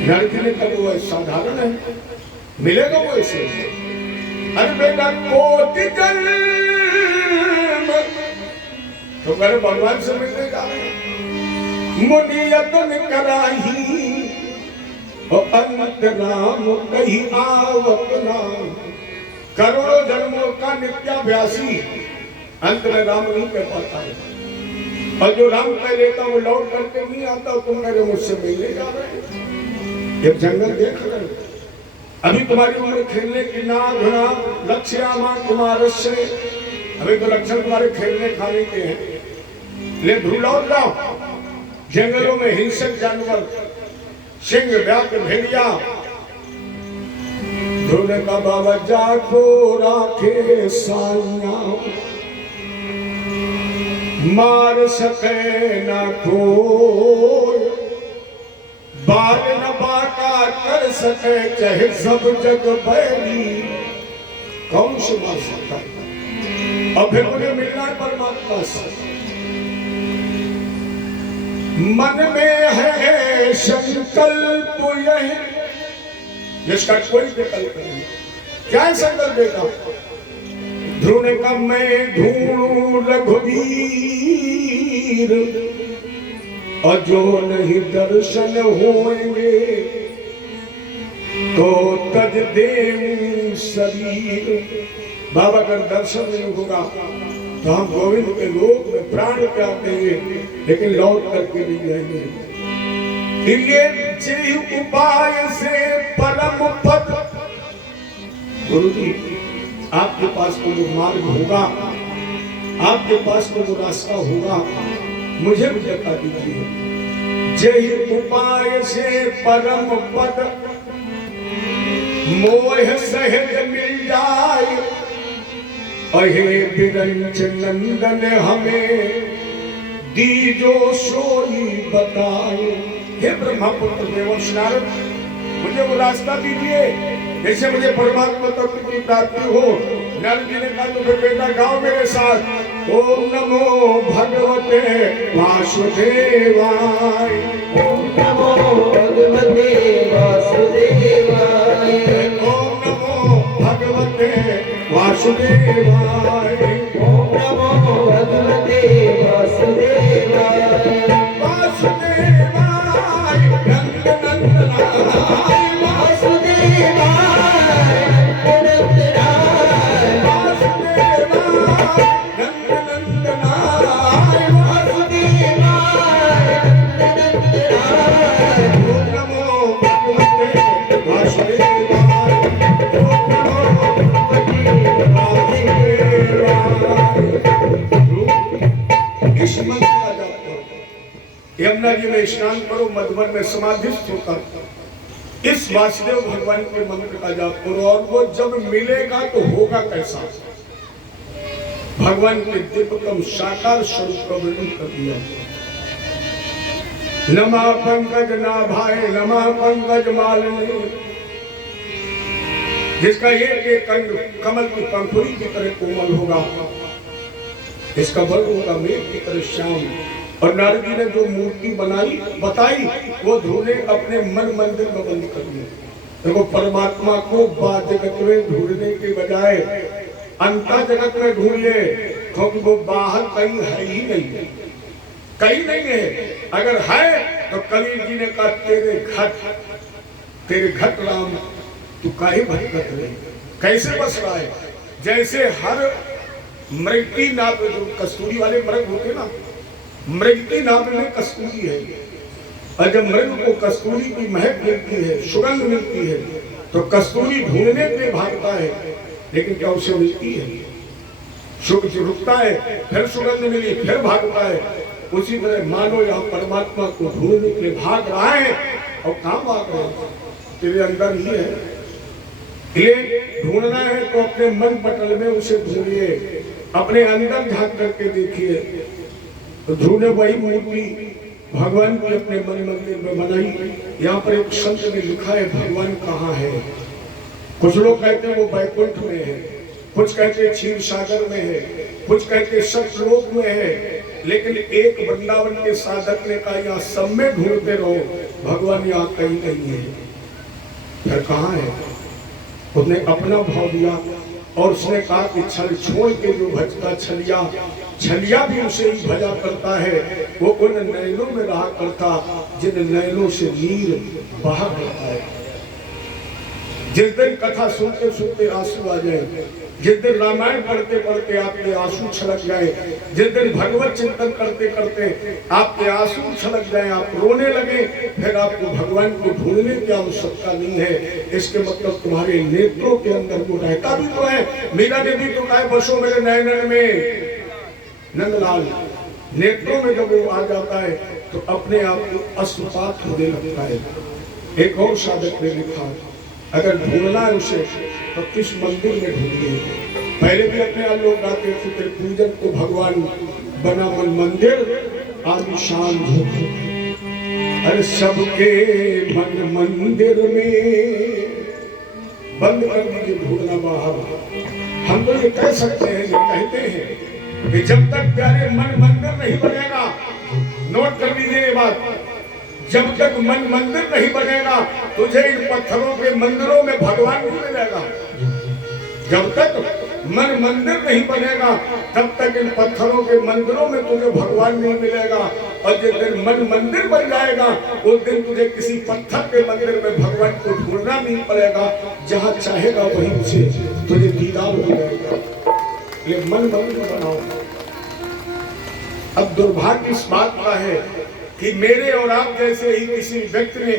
नारद जी ने कहा वो साधारण है, मिलेगा वो ऐसे। अरे बेटा कोटि जन्म तो करे भगवान से मिलने जा रहे हैं। मुनियतन कराही और अंत नाम कहीं आवत नाम। करोड़ों जन्मों का नित्याभ्यासी अंत में राम नहीं कह पाता है, और जो राम कह लेता वो लौट करके नहीं आता। तुम मेरे मुझसे मिलने जा रहे हैं। ये जंगल देख रहे हो, अभी तुम्हारी उम्र खेलने की ना धुना लक्ष्यामा कुमारस्य। अभी तो लक्षण तुम्हारे खेलने खाने के हैं, ले ध्रुव लौट जाओ। जंगलों में हिंसक जानवर सिंह व्याघ्र भेड़िया। ध्रुव ने कहा बाबा जाको राखे साइया मार सके ना कोई, बाल न बाका कर सके चाहे सब जग बैरी। कौन से मार सकता है? और फिर मुझे मिलना है परमात्मा से। मन में है संकल्प यही जिसका कोई विकल्प नहीं। क्या है संकल्प बेटा? ध्रुव ने कहा मैं ढूंढूं रघुवीर और जो नहीं दर्शन होंगे तो तज दें शरीर। बाबा अगर दर्शन नहीं होगा तो हम गोविंद के लोक में प्राण त्याग देंगे, लेकिन लौट करके नहीं जाएंगे। इसलिए उपाय से परम पद। गुरु जी आपके पास कोई तो मार्ग होगा, आपके पास कोई तो रास्ता होगा, मुझे भी बता दीजिए। जय उपाय से परम पद मोह सहज मिल जाए। अहे विरंच नंदन हमें दीजो सोई बताए। हे ब्रह्मपुत्र देवर्ष नारद मुझे वो रास्ता दीजिए जैसे मुझे परमात्मा तत्व की प्राप्ति हो। नारद जी ने कहा तो फिर बेटा गाओ मेरे साथ। ओम नमो भगवते वासुदेवाय। ओम नमो भगवते वासुदेवाय। ओम नमो भगवते वासुदेवाय। ओम नमो भगवते वासुदेवाय। वासुदेवाय नंद नंदनाय। वासुदेवाय नंद नंदनाय। वासुदेवाय नंद नंदनाय। वासुदेवाय नंद नंदनाय। ओम नमो भगवते वासुदेवाय। ओम नमो भगवते वासुदेवाय। मंत्र का जाप करो, यमुना जी में स्नान करो, मधुबन में समाधिस्थ होकर इस वासुदेव भगवान के मंत्र का जाप करो। और वो जब मिलेगा तो होगा कैसा? भगवान के दिव्यतम साकार स्वरूप का वर्णन कर दिया। नमा पंकज नाभाए नमा पंकज मालिनी, जिसका एक एक अंग कमल की पंखुड़ी की तरह कोमल होगा, इसका वर्ण होगा मेघ की तरह श्याम। और नारद जी ने जो मूर्ति बताई वो ढूंढे अपने मन मंदिर में बंद कर दिए। देखो, परमात्मा को बाह्य जगत में ढूंढने के बजाय अंतर जगत में ढूंढिए, क्योंकि वो बाहर कहीं है ही नहीं, कहीं नहीं है। अगर है तो कबीर जी ने कहा तेरे घट राम तू काहे भटकत रहे, कैसे बस रहा है? जैसे हर मृग की नाभ, जो कस्तूरी वाले मृग होते ना, मृग की नाभ में कस्तूरी है, और जब मृग को कस्तूरी की महक मिलती है, सुगंध मिलती है, तो कस्तूरी ढूंढने के भागता है, लेकिन क्या उसे मिलती है? सुख रुकता है, फिर सुगंध मिली, फिर भागता है। उसी तरह मानो यहाँ परमात्मा को ढूंढने के लिए भाग रहा है, और कहाँ भाग रहा है? तेरे अंदर ही है। ये ढूंढना है तो अपने मन पटल में उसे ढूंढिए, अपने अंदर झांक करके देखिए। तो ढूंढे वही मूर्ति भगवान की अपने मन मंदिर में बनाई। यहाँ पर एक संत ने लिखा है भगवान कहाँ है। कुछ लोग कहते हैं वो बैकुंठ में है, कुछ कहते हैं क्षीर सागर में है, कुछ कहते हैं सतलोक में है, लेकिन एक वृंदावन के साधक ने कहा यहाँ सब में ढूंढते रहो, भगवान यहाँ कहीं नहीं है। फिर कहाँ है? उसने अपना भाव दिया और उसने कहा कि छल छोड़ के जो भजता छलिया भी उसे ही भजा करता है, वो उन नैनों में रहा करता जिन नैनों से नीर बहा करता है। जिस दिन कथा सुनते सुनते आंसू आ जाए, जिस दिन रामायण पढ़ते पढ़ते आपके आंसू छलक जाए, जिस दिन भगवत चिंतन करते करते आपके आंसू छलक जाए, आप रोने लगे, फिर आपको भगवान को ढूंढने की आवश्यकता नहीं है। इसके मतलब तुम्हारे नेत्रों के अंदर वो रहता भी तो है। मीरा ने भी तो कहा बसो मेरे नयनन में नंदलाल, नेत्रों में जब वो आ जाता है तो अपने आप को अश्रुपात होने लगता है। एक और साधक ने लिखा अगर ढूंढना है उसे तो किस मंदिर में ढूंढिए। पहले भी अपने आप लोग गाते थे तेरे पूजन को भगवान बना मन मंदिर आलिशान। अरे सबके मन मंदिर में बंद कर दीजिए ढूंढना बाहर। हम तो ये कह सकते हैं, ये कहते हैं कि जब तक प्यारे मन मंदिर नहीं बनेगा, नोट कर लीजिए ये बात, जब तक मन मंदिर नहीं बनेगा तुझे इन पत्थरों के मंदिरों में भगवान नहीं मिलेगा। जब तक मन मंदिर नहीं बनेगा तब तक इन पत्थरों के मंदिरों में तुझे भगवान नहीं मिलेगा। और जिस दिन मन मंदिर बन जाएगा उस दिन तुझे किसी पत्थर के मंदिर में भगवान को ढूंढना नहीं पड़ेगा, जहाँ चाहेगा वहीं से तुझे दीदार हो जाएगा। ये मन मंदिर बनाओ। अब दुर्भाग्य इस बात का है कि मेरे और आप जैसे ही किसी व्यक्ति ने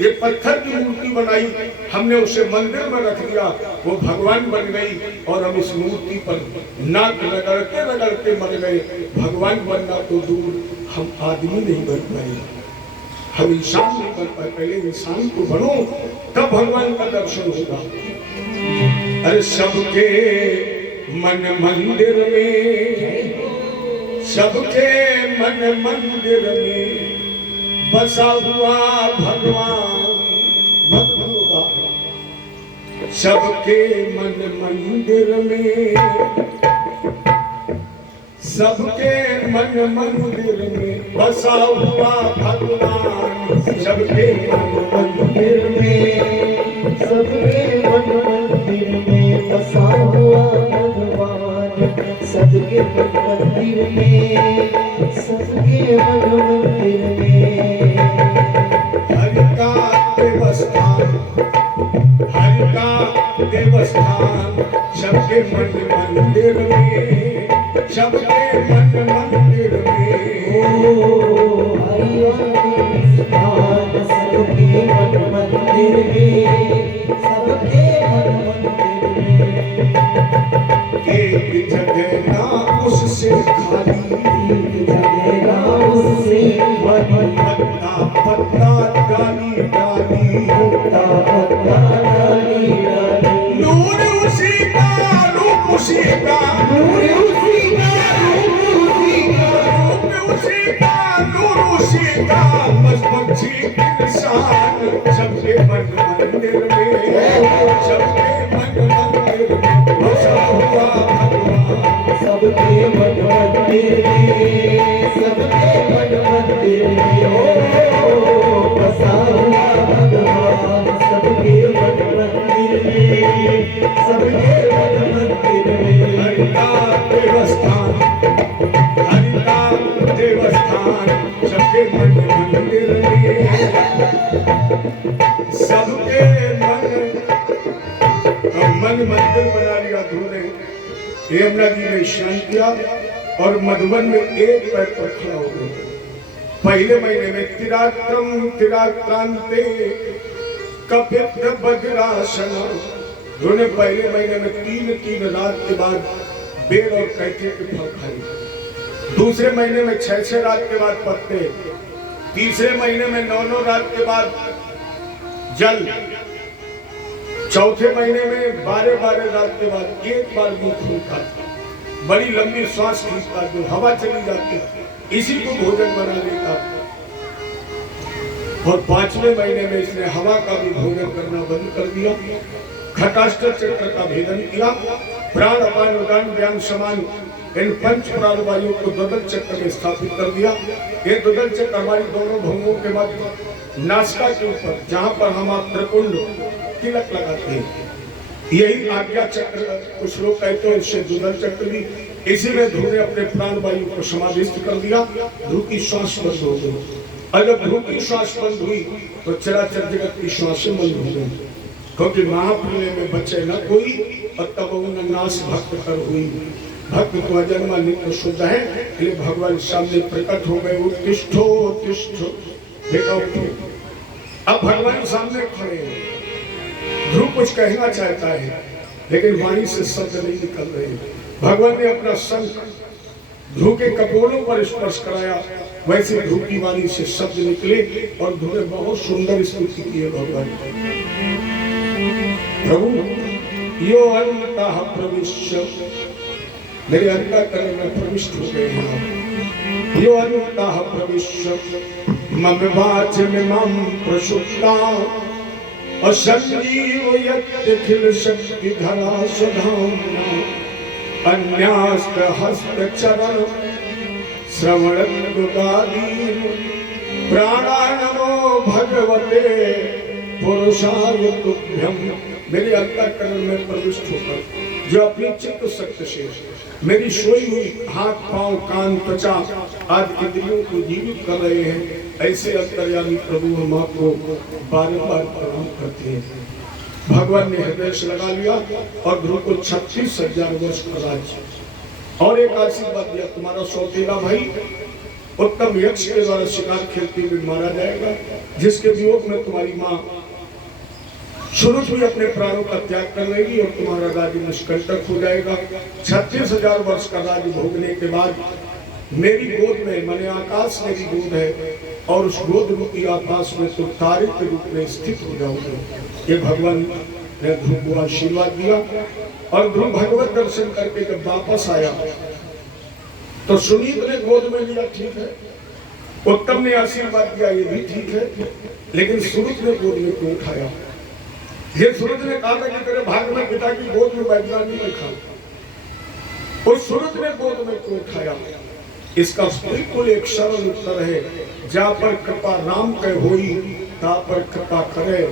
ये पत्थर की मूर्ति बनाई, हमने उसे मंदिर में रख दिया, वो भगवान बन गई और हम इस मूर्ति पर नाक रगड़ते मर गए। भगवान बनना तो दूर, हम आदमी नहीं बन पाए, हम इंसान नहीं बन पाए। पहले इंसान को बनो तब भगवान का दर्शन होगा। अरे सबके मन मंदिर में, सबके मन मंदिर में बसा हुआ भगवान भगवान। सबके मन मंदिर में, सबके मन मंदिर में बसा हुआ भगवान। सबके मन मंदिर में, सबके मन मंदिर में बसा हुआ भगवान। सबके मन मंदिर में, सबके मन मंदिर में हरि का देवस्थान, हरि का देवस्थान। सबके मन मंदिर में, सबके मन मंदिर में। ओ हरि का देवस्थान, सबके मन मंदिर में, सबके मन मंदिर में। एक जगह ना उससे खाली, एक जगह मंदिर में सबके मन मंदिर में ओ बसा हुआ भगवान सबके मन मंदिर में सबके मन मंदिर में हरि का देवस्थान, हरि का देवस्थान सबके मन मंदिर में, सबके मन मंदिर बना लिया ध्रुव ने। यमुना जी ने स्नान किया और मधुबन में एक पैर पर खड़ा हो गया। पहले महीने में तिरात्रम तिराक्रांते कपित बज्रासन, उन्होंने पहले महीने में 3 रात के बाद बेर और कैथे के फल खाए, दूसरे महीने में 6 रात के बाद पत्ते, तीसरे महीने में 9 रात के बाद जल, चौथे महीने में 12 रात के बाद एक बार मुंह खोलता, बड़ी लंबी श्वास खींचता, जो हवा चली जाती इसी को भोजन बना लेता। और 5वें महीने में इसने हवा का भी भोजन करना बंद कर दिया, घटाष्ट चक्र का भेदन किया, प्राण अपान उदान व्यान समान इन 5 प्राणवायुओं को द्वदल चक्र में स्थापित कर दिया। ये द्वदल चक्र हमारी दोनों भंगों के मध्य नासिका के ऊपर, जहां पर हम आप त्रिकुंड तिलक लगाते हैं, यही आज्ञा चक्र कुछ लोग कहते हैं, इससे द्वदल चक्र भी। इसी में ध्रुव ने अपने प्राण वायु को समाधिस्थ कर दिया, ध्रुव की श्वास बंद हो गई। अगर ध्रुव की श्वास बंद हुई तो चराचर जगत की श्वासें बंद हो गई, क्योंकि महाप्रलय में बचे न कोई और तब उन नाश भक्त कर हुई। भक्त को अजन्मा नित्य शुद्ध है, इसलिए भगवान सामने प्रकट हो गए। उत्तिष्ठो उत्तिष्ठो, देखो अब भगवान सामने खड़े हैं। ध्रुव कुछ कहना चाहता है लेकिन वाणी से शब्द नहीं निकल रहे। भगवान ने अपना शंख ध्रुव के कपोलों पर स्पर्श कराया, वैसे ध्रुव की वाणी से शब्द निकले और ध्रुव ने बहुत सुंदर स्तुति की है भगवान। प्रभु यो अंतः प्रविश्य, मेरे अंतःकरण में प्रविष्ट हो गए हैं। यो अंतः प्रविश्य मम वाचमिमं प्रसुप्ता असंजीव यत्खिल शक्तिधरा स्वधाम्ना अन्यास्त हस्त चरण श्रवणदुदादीन प्राणानमो भगवते पुरुषाय तुभ्यम। मेरे अंतःकरण में प्रविष्ट होकर जो अपनी चित्त शक्ति से मेरी सोई हुई हाथ पांव कान त्वचा आदि इंद्रियों को जीवित कर रहे हैं, ऐसे अंतर्यामी प्रभु हम आपको बार-बार प्रणाम करते हैं। भगवान ने हृदय से लगा लिया और ध्रुव को 36,000 वर्ष का राज्य और एक आशीर्वाद दिया, तुम्हारा सौतेला भाई उत्तम यक्ष के द्वारा शिकार खेलते हुए मारा जाएगा, जिसके वियोग में तुम्हारी माँ शुरू भी अपने प्राणों का त्याग कर लेगी और तुम्हारा राज्य निष्कंटक हो जाएगा। 36,000 वर्ष का राज्य भोगने के बाद मेरी गोद में, माने आकाश मेरी गोद है और उस गोद रूपी आकाश में तुम तारे के रूप में स्थित हो जाओगे। ये भगवान ने ध्रुव को आशीर्वाद दिया और ध्रुव भगवत दर्शन करके जब वापस आया तो सुनीत ने गोद में लिया, ठीक है, उत्तम ने आशीर्वाद दिया, ये भी ठीक है, लेकिन सुरुत ने गोद में क्यों उठाया? ये सुरुत ने कहा था कि तेरे भाग में पिता की गोद में बैठना नहीं लिखा, उस सुरुत ने गोद में क्यों उठाया? इसका बिल्कुल एक सरल उत्तर है, जहाँ पर कृपा राम के होई ता पर कृपा करे।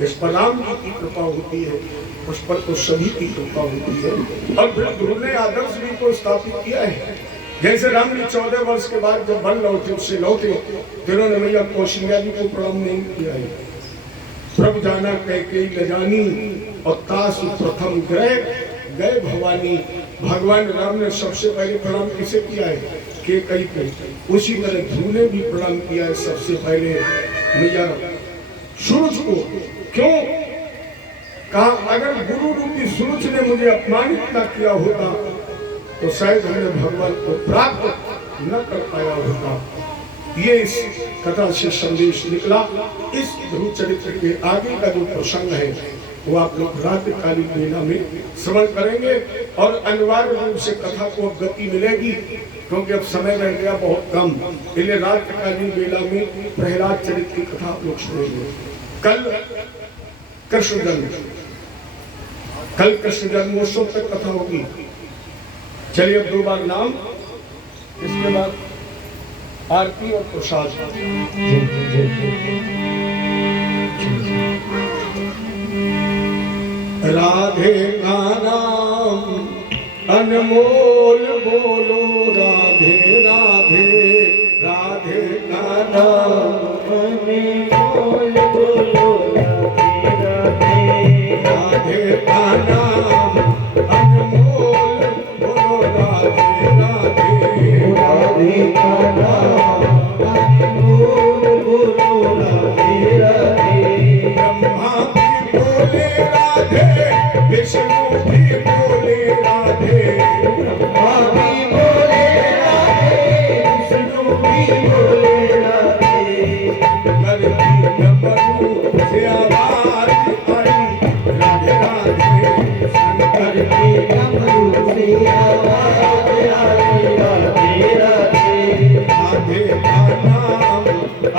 जिस पर राम जी की कृपा होती है उस पर तो सभी की कृपा होती है। और फिर ध्रुव ने आदर्श भी को स्थापित किया है। जैसे राम जी 14 वर्ष के बाद जब वन लौटे उससे लौटे तो उन्होंने मैया कौशल्या जी को प्रणाम नहीं किया है। प्रभु जाना कैकेयी न जानी और तासु प्रथम गए भवानी। भगवान राम ने सबसे पहले प्रणाम किसे किया है? कैकेयी को। उसी तरह ध्रुव ने भी प्रणाम किया है सबसे पहले मैया सूरज को। क्यों? कहा अगर गुरु रूपी सूरज ने मुझे अपमानित न किया होता तो शायद हमने भगवान को प्राप्त न कर पाया होता। ये इस कथा से संदेश निकला। इस ध्रुव चरित्र के आगे का जो प्रसंग है वो आप लोग रात्रिकालीन बेला में श्रवण करेंगे और अनिवार्य रूप से कथा को गति मिलेगी, क्योंकि अब समय रह गया बहुत कम। इसलिए रात्रिकालीन बेला में प्रहलाद चरित्र की कथा आप लोग सुनेंगे। कल कृष्ण जन्मोत्सव तक कथा होगी। चलिए अब 2 बार नाम उसके बाद आरती और प्रसाद। राधे का नाम अनमोल बोलो, राधे राधे राधे का नाम अनमोल बोलो, राधे राधे राधे का नाम अनमोल बोलो, राधे राधे राधे का नाम अनमोल बोलो, राधे राधे ब्रह्मा भी बोले राधे, विष्णु भी बोले राधे, ब्रह्मा भी बोले राधे, विष्णु भी बोले राधे। करती डमरू से आवाज आई, राधे राधे शंकर की डमरू से आवाज आई, राधे राधे राधे का नाम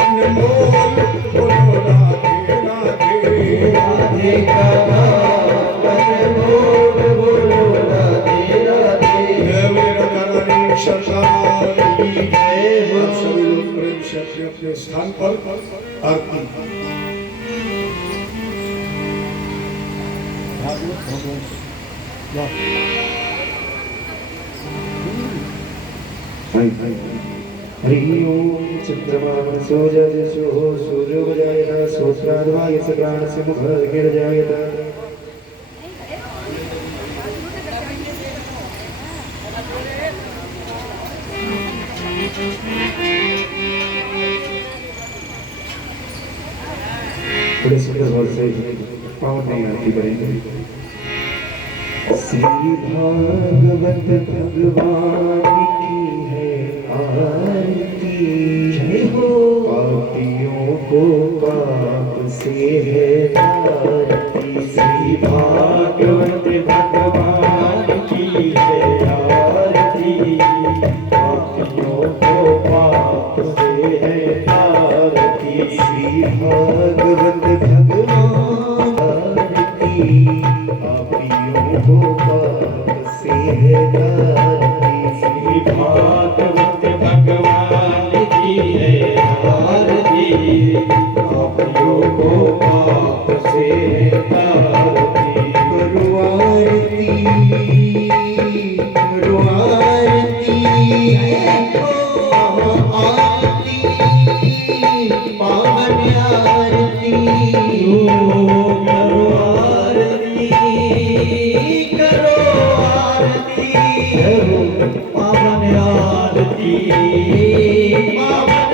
अनमोल बोलो, राधे राधे राधे का नाम अनमोल बोलो, राधे राधे जय मेरा रानी सरकार की जय हो। आप सभी लोग प्रेम से अपने अपने स्थान पर आरती। हरि ओम चंद्रमा मनसो जजसो सूर्यो जायत सोत्राद्वाय सप्राण से मुख गिर जायत। बड़े सुंदर भाव से पावन में आरती करेंगे। श्री भागवत भगवान की है आरती, जय हो। पापियों को पाप से है आरती, श्री भागवत भगवान की है आरती, पापियों को पाप से है आरती, श्री भागवत भगवान आरती, पापियों को पाप से है आरती, श्री भागवत भगवान की है आरती, पापियों को पाप से है आरती। करो आरती, करो आरती, आरती पावन आरती, करो आरती, करो आरती, पावन आरती, पावन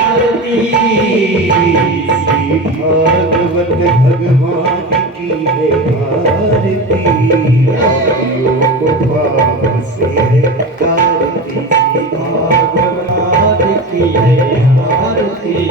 आरती। श्री भागवत भगवान की है आरती, पापियों को पाप से है आरती, श्री भागवत की है आरती।